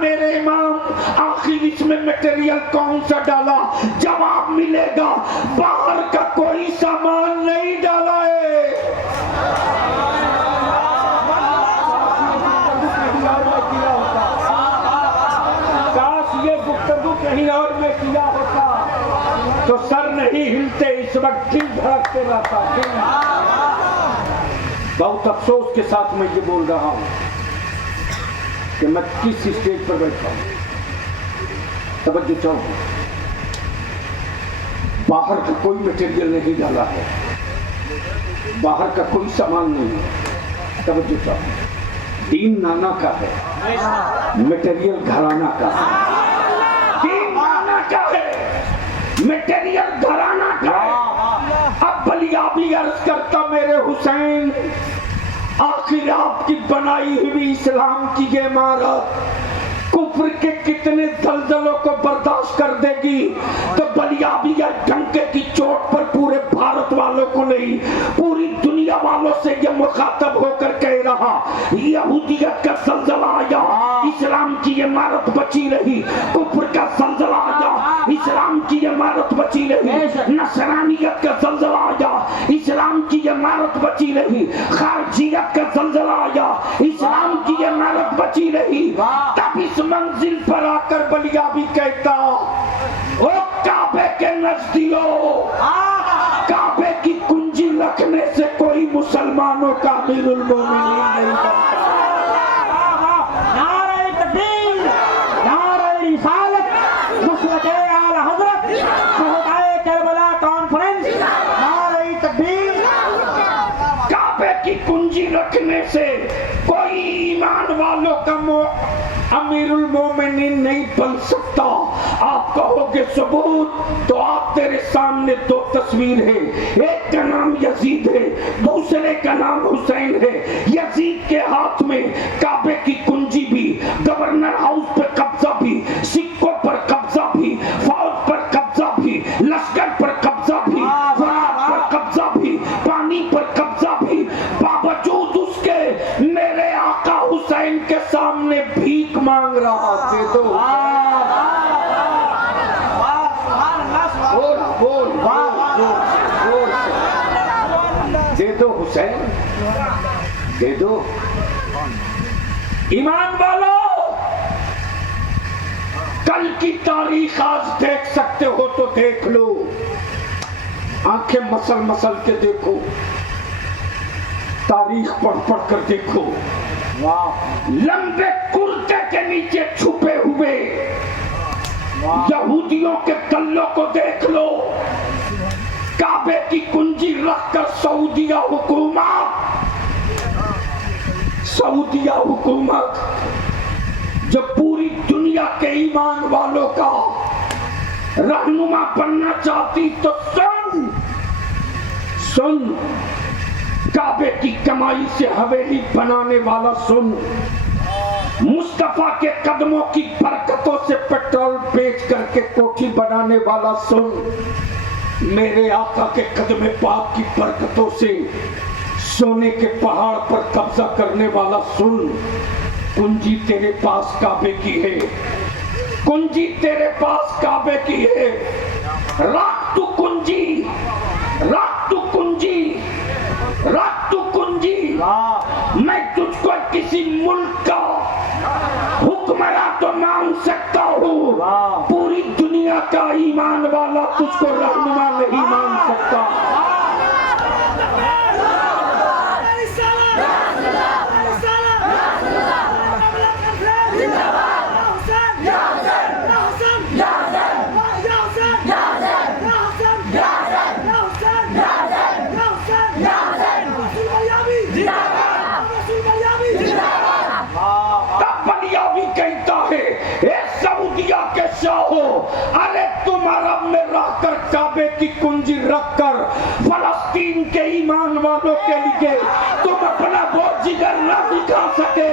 میرے امام آخر اس میں میٹیریل کون سا ڈالا؟ جواب ملے گا باہر کا کوئی سامان نہیں ڈالا ہے۔ کاش یہ گفتگو کہیں اور میں کیا ہوتا تو سر نہیں ہلتے، اس وقت دل دھڑکتے رہتا۔ بہت افسوس کے ساتھ میں یہ بول رہا ہوں کہ میں کس اسٹیج پر بیٹھا ہوں۔ توجہ چاہوں، باہر کا کوئی میٹیریل نہیں ڈالا ہے، باہر کا کوئی سامان نہیں ہے۔ توجہ چاہوں، دین نانا کا ہے، میٹیریل گھرانہ کا ہے۔ دین نانا کا ہے، میٹیریل گھرانہ کا ہے۔ اب بلیابی عرض کرتا میرے حسین، آخر آپ کی بنائی ہوئی اسلام کی یہ عمارت کفر کے کتنے زلزلوں کو برداشت کر دے گی؟ تو بلیابی یا ڈنکے کی چوٹ پر پورے بھارت والوں کو نہیں، پوری دنیا والوں سے یہ مخاطب ہو کر کہہ رہا، یہودیت کا زلزلہ آیا، اسلام کی عمارت بچی رہی۔ کفر کا زلزلہ آیا، اسلام کی عمارت بچی رہی۔ نصرانیت کا زلزلہ آیا، اسلام کی عمارت بچی رہی۔ خارجیت کا زلزلہ آیا، اسلام کی عمارت بچی رہی۔ تب اس منزل پر آ کر بلیابی کہتا، او کعبے کے نزدیکوں، کعبے کی کنجی رکھنے سے کوئی مسلمانوں کا امیر المومنین نہیں بنتا۔ نعرہ تکبیر، نعرہ رسالت، مسلک اعلی حضرت، شہدائے کربلا کانفرنس، نعرہ تکبیر۔ کعبے کی کنجی رکھنے سے کوئی ایمان والوں کا امیر المومنین نہیں بن سکتا۔ آپ کہو گے ثبوت، تو آپ تیرے سامنے دو تصویر ہے، ایک کا نام یزید ہے، دوسرے کا نام حسین ہے۔ یزید کے ہاتھ میں کعبے کی کنجی بھی، گورنر ہاؤس پہ قبضہ بھی، سکوں پر قبضہ بھی، فوج پر قبضہ بھی، لشکر پر قبضہ بھی، فرات پر قبضہ بھی، پانی پر قبضہ بھی، باوجود اس کے میرے آقا حسین کے سامنے بھیک مانگ رہا تھے۔ تو دے دو حسین، دے دو۔ ایمان والو، کل کی تاریخ آج دیکھ سکتے ہو تو دیکھ لو، آنکھیں مسل مسل کے دیکھو، تاریخ پڑھ پڑھ کر دیکھو، لمبے کرتے کے نیچے چھپے ہوئے یہودیوں کے تلوں کو دیکھ لو۔ کعبے کی کنجی رکھ کر سعودیہ حکومت جو پوری دنیا کے ایمان والوں کا رہنما بننا چاہتی، تو سن کعبے کی کمائی سے حویلی بنانے والا سن، مصطفیٰ کے قدموں کی برکتوں سے پیٹرول بیچ کر کے کوٹھی بنانے والا سن، میرے آقا کے قدم پاک کی برکتوں سے سونے کے پہاڑ پر قبضہ کرنے والا سن، کنجی تیرے پاس کعبے کی ہے، کنجی تیرے پاس کعبے کی ہے۔ رکھ تو کنجی، رکھ تو کنجی، رکھ تو کنجی۔ میں تجھ کو کسی ملک کا حکمراں تو مان سکتا ہوں، پوری دنیا کا ایمان والا تجھ کو رہنما نہیں مان سکتا۔ ارے تم عرب میں رہ کر کعبے کی کنجی رکھ کر فلسطین کے ایمان والوں کے لیے تم اپنا وہ جگر نہ دکھا سکے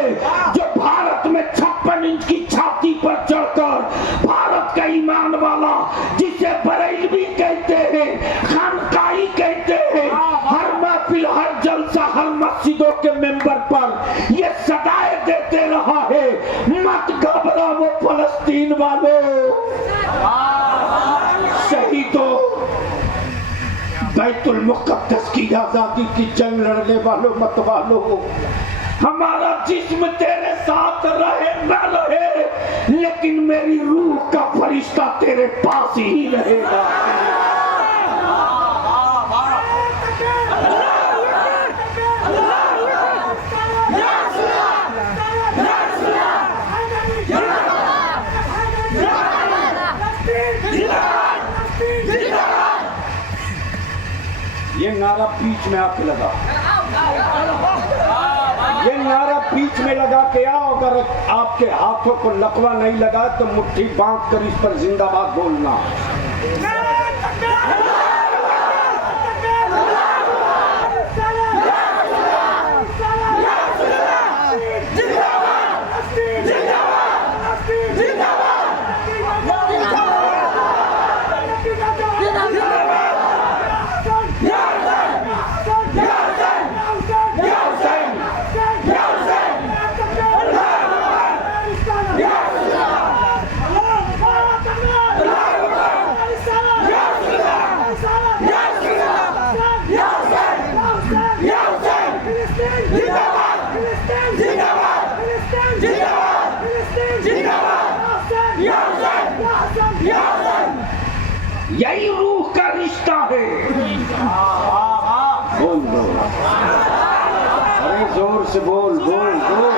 جو بھارت میں 56 انچ کی چھاتی پر چڑھ کر بھارت کا ایمان والا، جسے بریلوی کہتے ہیں، خانقاہی کہتے ہیں، ہر محفل، ہر جلسہ، ہر مسجدوں کے ممبر پر یہ صدائے دیتے رہا ہے، مت گھبراؤ، بیت المقدس کی آزادی کی جنگ لڑنے والوں مت والوں، ہمارا جسم تیرے ساتھ رہے نہ رہے لیکن میری روح کا فرشتہ تیرے پاس ہی رہے گا۔ یہ نعرہ بیچ میں آ کے لگا، یہ نعرہ بیچ میں لگا کے آؤ، اگر آپ کے ہاتھوں کو لقوہ نہیں لگا تو مٹھی باندھ کر اس پر زندہ باد بولنا۔ یہی روح کا رشتہ ہے۔ بول دو، ارے زور سے بول بول دو،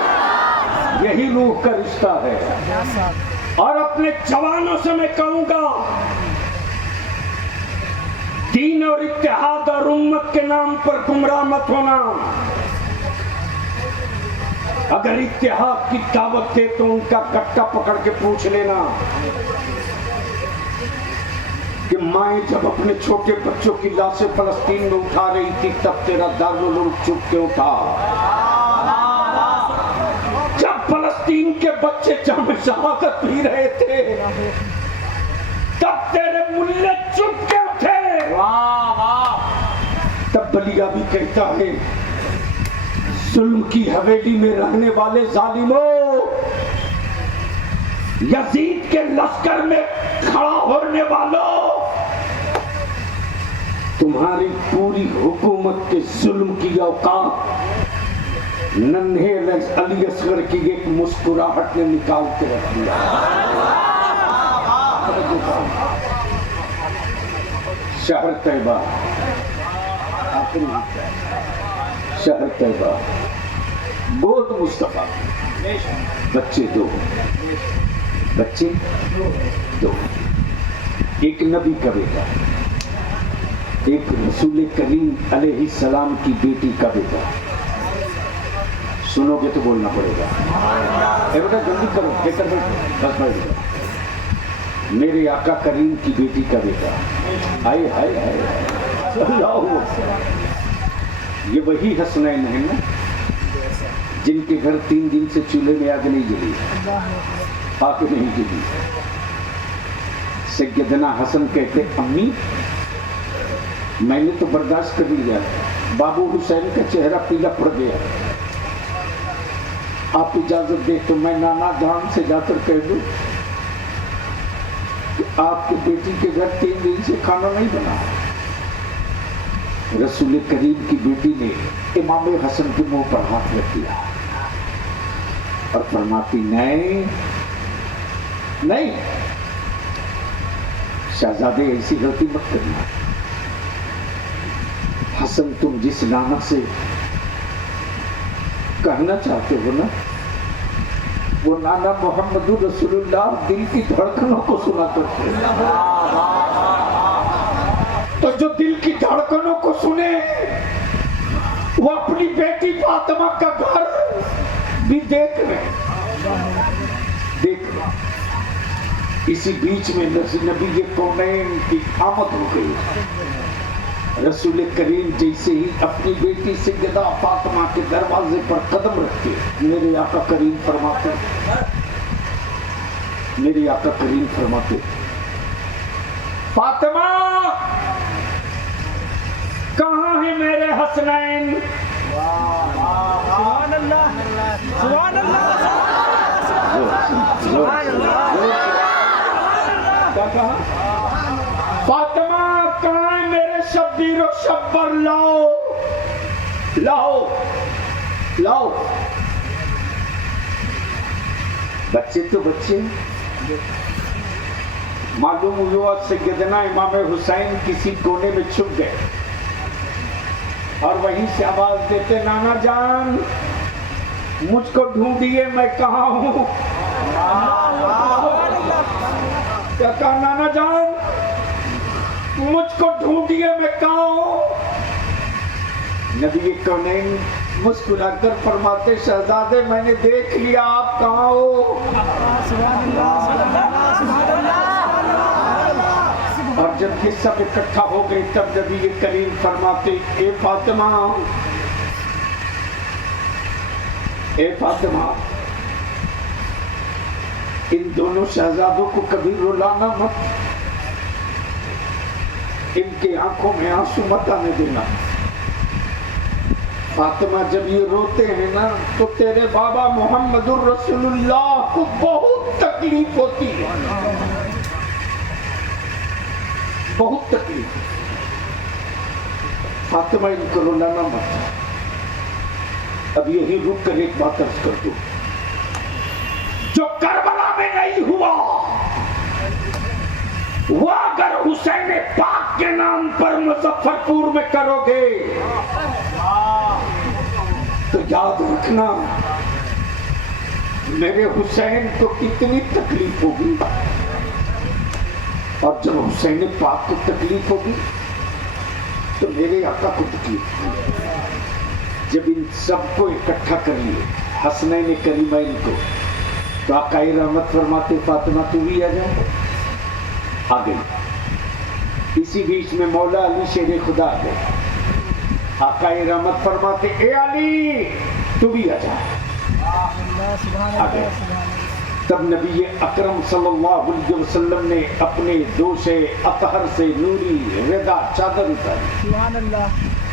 یہی روح کا رشتہ ہے۔ اور اپنے جوانوں سے میں کہوں گا، دین اور اتحاد اور امت کے نام پر گمراہ مت ہونا۔ اگر اتحاد کی دعوت دے تو ان کا گٹا پکڑ کے پوچھ لینا کہ مائیں جب اپنے چھوٹے بچوں کی لاشیں فلسطین میں اٹھا رہی تھی تب تیرا دارالعلوم چپ کیوں تھا؟ جب فلسطین کے بچے جام شہادت پی رہے تھے تب تیرے ملے چپ کیوں تھے؟ تب بلیا بھی کہتا ہے، ظلم کی حویلی میں رہنے والے ظالموں، یزید کے لشکر میں کھڑا ہونے والوں، تمہاری پوری حکومت کے ظلم کی اوقات ننھے علی اصغر کی ایک مسکراہٹ نے نکال کے رکھ دیا۔ شہر طیبہ، شہر طیبہ، گود مصطفیٰ، بچے دو، بچے دو، ایک نبی کا بیٹا، ایک رسول کریم علیہ السلام کی بیٹی کا بیٹا۔ سنو گے تو بولنا پڑے گا، اے بیٹا جلدی کرو، لے کر بیٹھو، بس بیٹھ جاؤ۔ میرے آقا کریم کی بیٹی کا بیٹا، ہائے ہائے ہائے، اللہ، یہ وہی حسنین ہیں نا جن کے گھر 3 دن سے چولہے میں آگ نہیں جلی، آگ نہیں جلی۔ سیدنا حسن کہتے، امی میں نے تو برداشت کر لیا، بابو حسین کا چہرہ پیلا پڑ گیا، آپ اجازت دے تو میں نانا جان سے جا کر کہہ دوں کہ آپ کی بیٹی کے گھر 3 دن سے کھانا نہیں بنا۔ رسول کریم کی بیٹی نے امام حسن کے منہ پر ہاتھ رکھ دیا اور فرماتی، نہیں نہیں شہزادے، ایسی غلطی مت کرنا۔ حسن تم جس نام سے کہنا چاہتے ہو نا، وہ نانا محمد رسول اللہ دل کی دھڑکنوں کو سنا کرتے ہیں۔ تو جو دل کی دھڑکنوں کو سنے وہ اپنی بیٹی فاطمہ کا گھر بھی دیکھ رہے، دیکھ رہے۔ اسی بیچ میں نبی کونین کی آمد ہو گئی۔ رسول کریم جیسے ہی اپنی بیٹی سیدہ فاطمہ کے دروازے پر قدم رکھتے، میرے آقا کریم فرماتے، میرے آقا کریم فرماتے، فاطمہ کہاں ہے میرے حسنین؟ سبحان اللہ، سبحان اللہ، سبحان اللہ۔ کیا کہا؟ فاطمہ کہاں ہے میرے شبیر شبیر و شبر لاؤ لاؤ لاؤ. بچے تو بچے. معلوم ہوا سیدنا امام حسین کسی کونے میں چھپ گئے اور وہیں سے آواز دیتے نانا جان مجھ کو ڈھونڈیے میں کہاں ہوں. کیا کہا نانا جان مجھ کو ڈھونڈیے میں کہاں ہوں. نبی کونین مسکرا کر فرماتے شہزادے میں نے دیکھ لیا آپ کہاں ہو. اور جب یہ سب اکٹھا ہو گئے تب نبی کریم فرماتے اے فاطمہ اے فاطمہ ان دونوں شہزادوں کو کبھی رلانا مت. ان کے آنکھوں میں آنسو مت آنے دینا. فاطمہ جب یہ روتے ہیں نا تو تیرے بابا محمد الرسول اللہ کو بہت تکلیف ہوتی ہے. بہت تکلیف. فاطمہ ان کو رلانا مت. اب یہی رک کر ایک بات عرض کر دوں جو کربلا میں نہیں ہوا وہ اگر حسین پاک کے نام پر مظفرپور میں کرو گے تو یاد رکھنا میرے حسین کو کتنی تکلیف ہوگی. اور جب حسین پاک کو تکلیف ہوگی تو میرے آقا کو تکلیف ہوگی. جب ان سب کو اکٹھا کر لیے حسنین کریمین کو تو آقا رحمت فرماتے فاطمہ تو بھی آ جاؤ. آ گئی. اسی بیچ میں مولا علی شیر خدا آ گئے. آقا رحمت فرماتے اے علی تو بھی آ جا. آ گئے. تب نبی اکرم صلی اللہ علیہ وسلم نے اپنے دوش اطہر سے نوری رضا چادر اتاری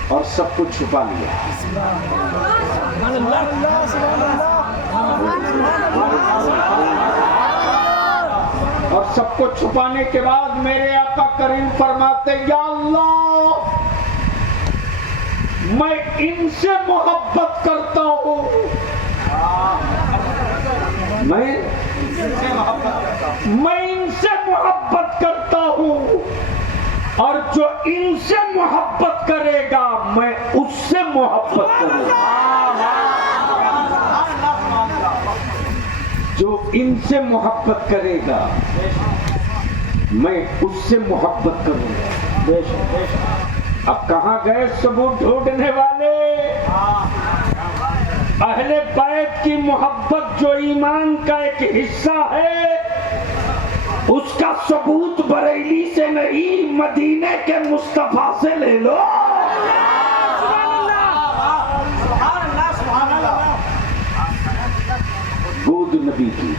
اور سب کو چھپا لیا. اور سب کو چھپانے کے بعد میرے آقا کریم فرماتے یا اللہ میں ان سے محبت کرتا ہوں. میں ان سے محبت کرتا ہوں اور جو ان سے محبت کرے گا میں اس سے محبت کروں گا. جو ان سے محبت کرے گا میں اس سے محبت کروں گا. اب کہاں گئے ثبوت ڈھونڈنے والے؟ اہل بیت کی محبت جو ایمان کا ایک حصہ ہے اس کا ثبوت بریلی سے نہیں مدینے کے مصطفیٰ سے لے لو. گود نبی کی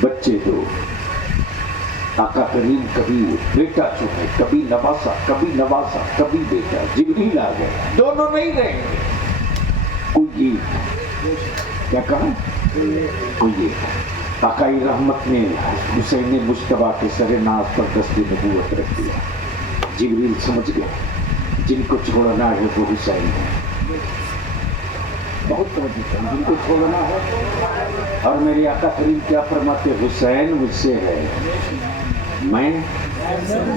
بچے دو. آقا کریم کبھی بیٹا چنے کبھی نواسا کبھی بیٹا. جبریل آ گئے. دونوں نہیں رہے. کوئی کیا کہا کوئی آقا رحمت نے حسین مجتبیٰ کے سر ناز پر دست نبوت رکھ دیا. جبریل سمجھ گئے جن کو چھوڑنا ہے وہ حسین ہے. بہت توجہ جن کو چھوڑنا ہے. اور میرے آقا کریم کیا فرماتے حسین مجھ سے ہے میں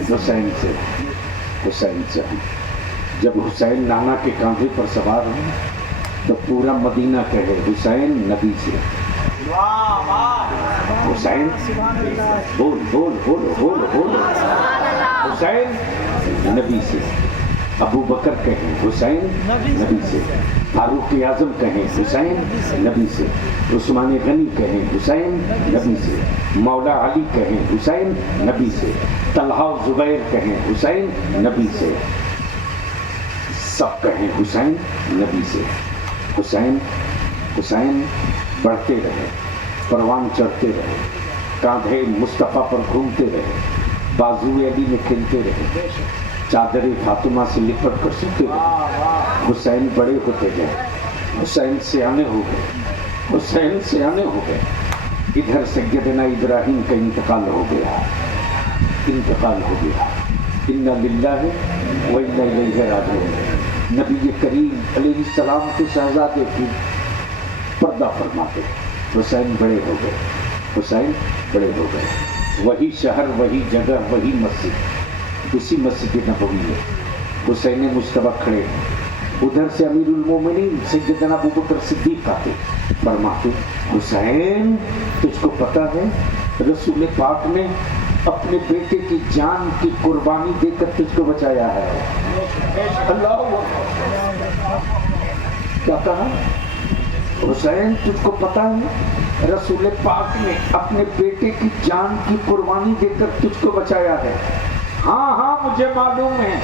حسین سے ہوں. جب حسین نانا کے کاندھے پر سوار ہوں تو پورا مدینہ کہے حسین نبی سے. حسین بول بول بول بول بول حسین نبی سے. ابو بکر کہیں حسین نبی سے. فاروق اعظم کہیں حسین نبی سے. عثمان غنی کہیں حسین نبی سے. مولا علی کہیں حسین نبی سے. طلحہ و زبیر کہیں حسین نبی سے. سب کہیں حسین نبی سے. حسین بڑھتے رہے. پروان چڑھتے رہے. کاندھے مصطفیٰ پر گھومتے رہے. بازو علی میں کھلتے رہے. چادر فاطمہ سے لپٹ کر سوتے رہے. حسین بڑے ہوتے گئے. حسین سیانے ہو گئے. ادھر سیدنا ابراہیم کا انتقال ہو گیا. انا للہ وَإِنَّا إِلَيْهِ رَاجِعُونَ۔ نبی کریم علیہ السلام کے شہزادے کی پردہ فرماتے، حسین بڑے ہو گئے، حسین بڑے ہو گئے، وہی شہر، وہی جگہ، وہی مسجد، اسی مسجد نبوی ہے حسین مجتبیٰ کھڑے ہیں، ادھر سے امیر المومنین سیدنا ابوبکر صدیق آتے، فرماتے حسین تجھ کو پتہ ہے رسول پاک نے اپنے بیٹے کی جان کی قربانی دے کر تجھ کو بچایا ہے۔ اللہ کیا کہا؟ حسین تجھ کو پتہ ہے رسول پاک نے اپنے بیٹے کی جان کی قربانی دے کر تجھ کو بچایا ہے۔ ہاں ہاں مجھے معلوم ہے،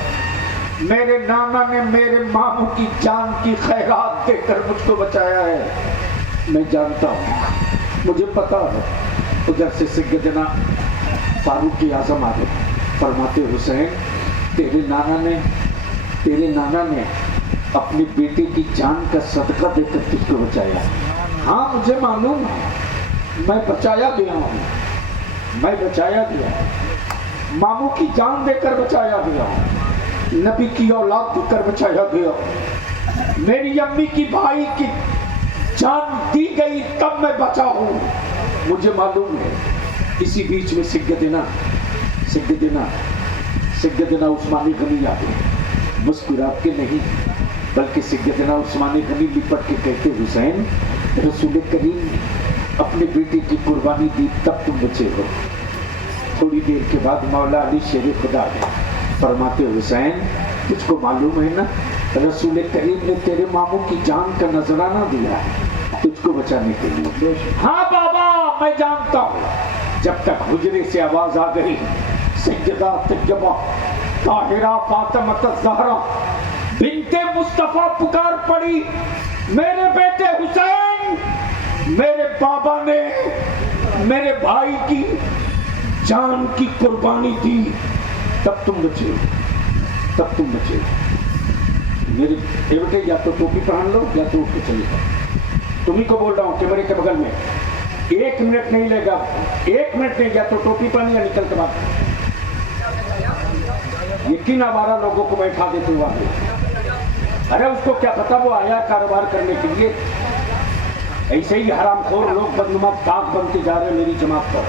میرے نانا نے میرے ماموں کی جان کی خیرات دے کر مجھ کو بچایا ہے، میں جانتا ہوں، مجھے پتا ہے۔ ادھر سے سیدنا فاروق اعظم آتے، فرماتے حسین تیرے نانا نے اپنے بیٹے کی جان کا صدقہ دے کر تجھ کو بچایا۔ ہاں مجھے معلوم ہے، میں بچایا گیا ہوں، میں بچایا گیا ہوں، ماموں کی جان دے کر بچایا گیا ہوں، نبی کی اولاد دے کر بچایا گیا ہوں، میری امی کی بھائی کی جان دی گئی تب میں بچا ہوں، مجھے معلوم ہے۔ اسی بیچ میں سیدنا عثمان غنی آتے، مسکرا کے نہیں بلکہ سیدنا عثمان غنی لپٹ کے کہتے حسین رسول کریم نے اپنے بیٹے کی قربانی دی تب تم بچے ہو۔ تھوڑی دیر کے بعد مولا علی شیر خدا نے فرماتے حسین تجھ کو معلوم ہے نا رسول کریم نے تیرے ماموں کی جان کا نذرانہ دیا ہے تجھ کو بچانے کے لیے۔ ہاں بابا میں جانتا ہوں۔ جب تک حجرے سے آواز آ گئی سیدہ طیبہ طاہرہ فاطمہ الزہرا بنت مصطفیٰ پکار پڑی، میرے بیٹے حسین میرے بابا نے میرے بھائی کی جان کی قربانی دی تب تم بچے، تب تم بچے۔ میرے بیٹے یا تو ٹوپی پہن لو یا تو اٹھ کے چلے جاؤ، تمہیں کو بول رہا ہوں کیمرے کے بغل میں، 1 منٹ نہیں لے گا، 1 منٹ نہیں، یا تو ٹوپی پہن یا نکل کے بعد۔ یقین ہمارا لوگوں کو بیٹھا دیتے ہوا، ارے اس کو کیا پتا وہ آیا کاروبار کرنے کے لیے۔ ایسے ہی حرام خور لوگ بدنما داغ بنتے جا رہے ہیں میری جماعت پر۔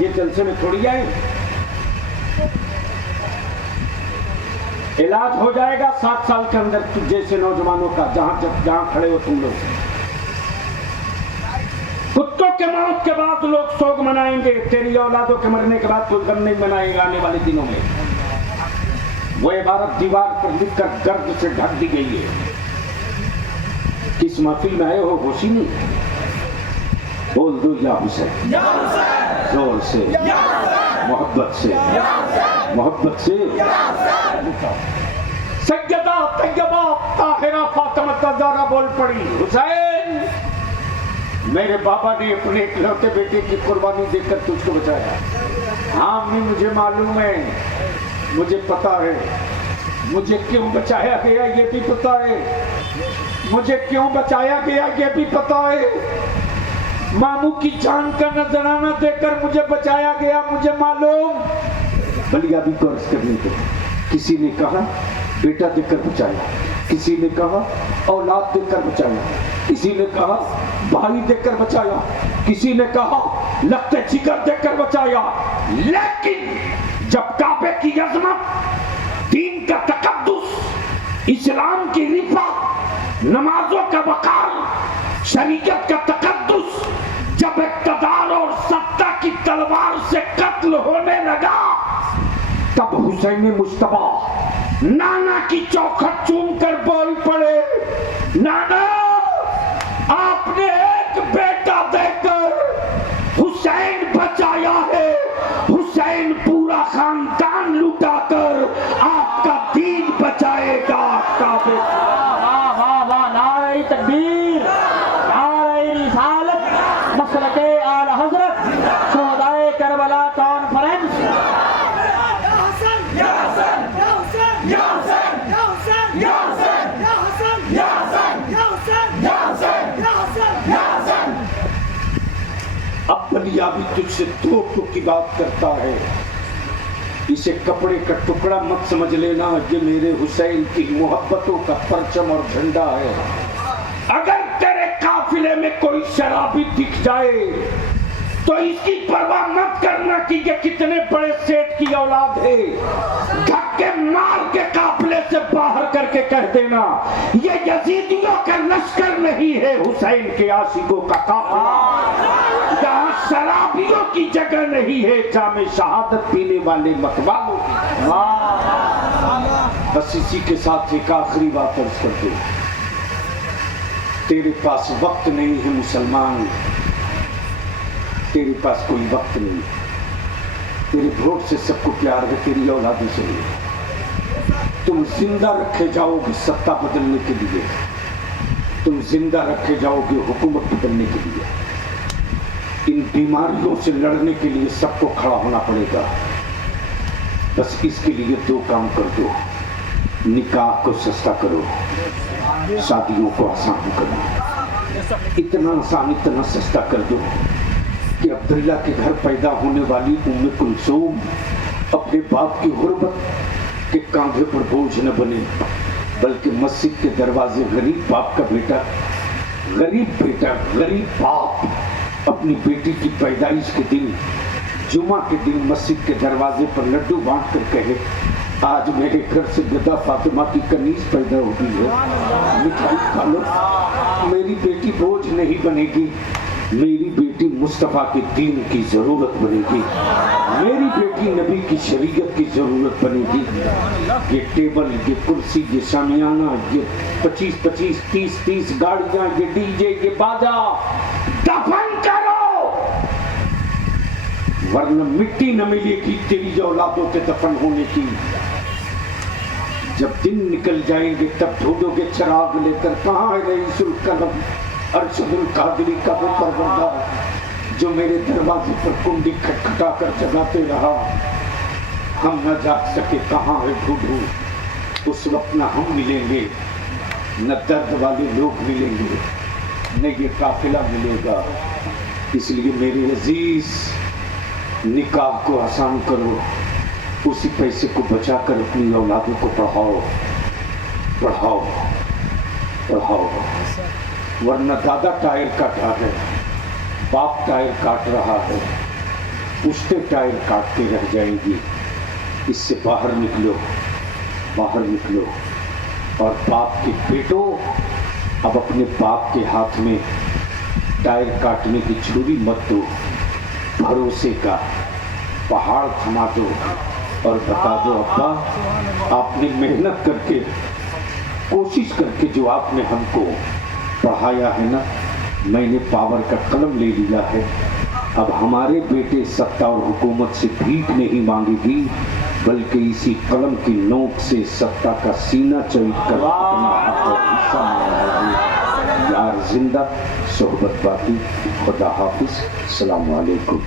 یہ جلسے میں تھوڑی آئے، علاج ہو جائے گا 7 سال کے اندر جیسے نوجوانوں کا، جہاں کھڑے ہو تم لوگ۔ کتوں کے موت کے بعد لوگ سوگ منائیں گے، تیری اولادوں کے مرنے کے بعد کوئی غم نہیں منائے گا آنے والے دنوں میں۔ وہ عبارت دیوار پر لکھ کر گرد سے ڈھک دی گئی ہے۔ کس محفل میں آئے ہو ہوشی نہیں؟ بول دو یا حسین، زور سے، محبت سے، محبت سے۔ سیدہ طیبہ طاہرہ فاطمہ الزہرا بول پڑی، حسین میرے بابا نے اپنے اکلوتے بیٹے کی قربانی دے کر تجھ کو بچایا۔ ہاں امی مجھے معلوم ہے، مجھے پتا ہے، مجھے کیوں بچایا گیا یہ بھی پتا ہے، مجھے کیوں بچایا گیا یہ بھی پتا ہے، ماموں کی جان کا نذرانہ دے کر مجھے بچایا گیا، مجھے معلوم۔ بھلیا بھی قرض کرنے دو، کسی نے کہا بیٹا دے کر بچایا، کسی نے کہا اولاد دے کر بچایا، کسی نے کہا بھائی دے کر بچایا، کسی نے کہا لخت جگر دے کر بچایا، لیکن جب کعبے کی عظمت، دین کا تقدس، اسلام کی رفعت، نمازوں کا وقار، شریعت کا تقدس جب اقتدار اور سطح کی تلوار سے قتل ہونے لگا تب حسین مجتبیٰ نانا کی چوکھٹ چوم کر بول پڑے، نانا آپ نے ایک بیٹا دے کر حسین بچایا ہے، حسین پورا خاندان لٹا کر آپ کا دین بچائے گا۔ کعبے واہ واہ واہ، نعرہ تکبیر، نعرہ رسالت، مسلک اعلی حضرت، شہدائے کربلا کانفرنس۔ اب بلیا بھی تجھ سے 2 کی بات کرتا ہے، اسے کپڑے کا ٹکڑا مت سمجھ لینا، یہ میرے حسین کی محبتوں کا پرچم اور جھنڈا ہے۔ اگر تیرے قافلے میں کوئی شرابی دکھ جائے تو اس کی پرواہ مت کرنا کہ یہ کتنے بڑے سیٹ کی اولاد ہے، دھکے مار کے قافلے سے باہر کر کے کہہ دینا یہ یزیدیوں کا لشکر نہیں ہے، حسین کے عاشقوں کا قافلہ، جہاں شرابیوں کی جگہ نہیں ہے، جام شہادت پینے والے متوالوں کی۔ بس اسی کے ساتھ ایک آخری بات عرض کر دوں، تیرے پاس وقت نہیں ہے مسلمان، تیرے پاس کوئی وقت نہیں، تیرے ووٹ سے سب کو پیار ہے، تیری اولادوں سے نہیں۔ تم زندہ رکھے جاؤ گے ستہ بدلنے کے لیے، تم زندہ رکھے جاؤ گے حکومت بدلنے کے لیے، ان بیماریوں سے لڑنے کے لیے سب کو کھڑا ہونا پڑے گا۔ بس اس کے لیے دو کام کر دو، نکاح کو سستا کرو، شادیوں کو آسان کرو، اتنا آسان اتنا سستا کر دو کہ عبداللہ کے گھر پیدا ہونے والی ام کلثوم اپنے باپ کی غربت کے کاندھے پر بوجھ نہ بنے، بلکہ مسجد کے دروازے غریب باپ کا بیٹا، غریب باپ اپنی بیٹی کی پیدائش کے دن، جمعہ کے دن مسجد کے دروازے پر لڈو بانٹ کر کہے آج میرے گھر سے گدا فاطمہ کی کنیز پیدا ہوئی ہے، مٹھائی کھا لو، میری بیٹی بوجھ نہیں بنے گی، میری بیٹی مصطفیٰ کے دین کی ضرورت بنے گی، میری بیٹی نبی کی شریعت کی ضرورت بنے گی۔ یہ ٹیبل، یہ کرسی، یہ شامیانہ، یہ 25 30 گاڑیاں، یہ ڈی جے، یہ باجا دفن کرو، ورنہ مٹی نہ ملے گی تیری اولادوں کے دفن ہونے کی۔ جب دن نکل جائیں گے تب ڈھونڈو گے چراغ لے کر، کہاں ہے رئیس القلم ارشد القادری کا وہ پروردگار جو میرے دروازے پر کنڈی کھٹکھٹا کر جگاتے رہا، ہم نہ جاگ سکے، کہاں ہے ڈھونڈو۔ اس وقت نہ ہم ملیں گے، نہ درد والے لوگ ملیں گے، نہ یہ قافلہ ملے گا۔ اس لیے میرے عزیز، نکاح کو آسان کرو، اسی پیسے کو بچا کر اپنی اولادوں کو پڑھاؤ، ورنہ دادا ٹائر کاٹا ہے، باپ ٹائر کاٹ رہا ہے، پشتے ٹائر کاٹتے رہ جائیں گی۔ اس سے باہر نکلو اور باپ کے بیٹوں، اب اپنے باپ کے ہاتھ میں ٹائر کاٹنے کی چھری مت دو، بھروسے کا پہاڑ تھما دو اور بتا دو ابا آپ نے محنت کر کے، کوشش کر کے جو آپ نے ہم کو پڑھایا ہے نا، میں نے پاور کا قلم لے لیا ہے، اب ہمارے بیٹے ستہ اور حکومت سے بھیک نہیں مانگے گی، بلکہ اسی قلم کی نوک سے ستہ کا سینہ چوٹ کر اپنا حق اور حصہ مانگے گی۔ یار زندہ، صحبت باقی، خدا حافظ، السلام علیکم۔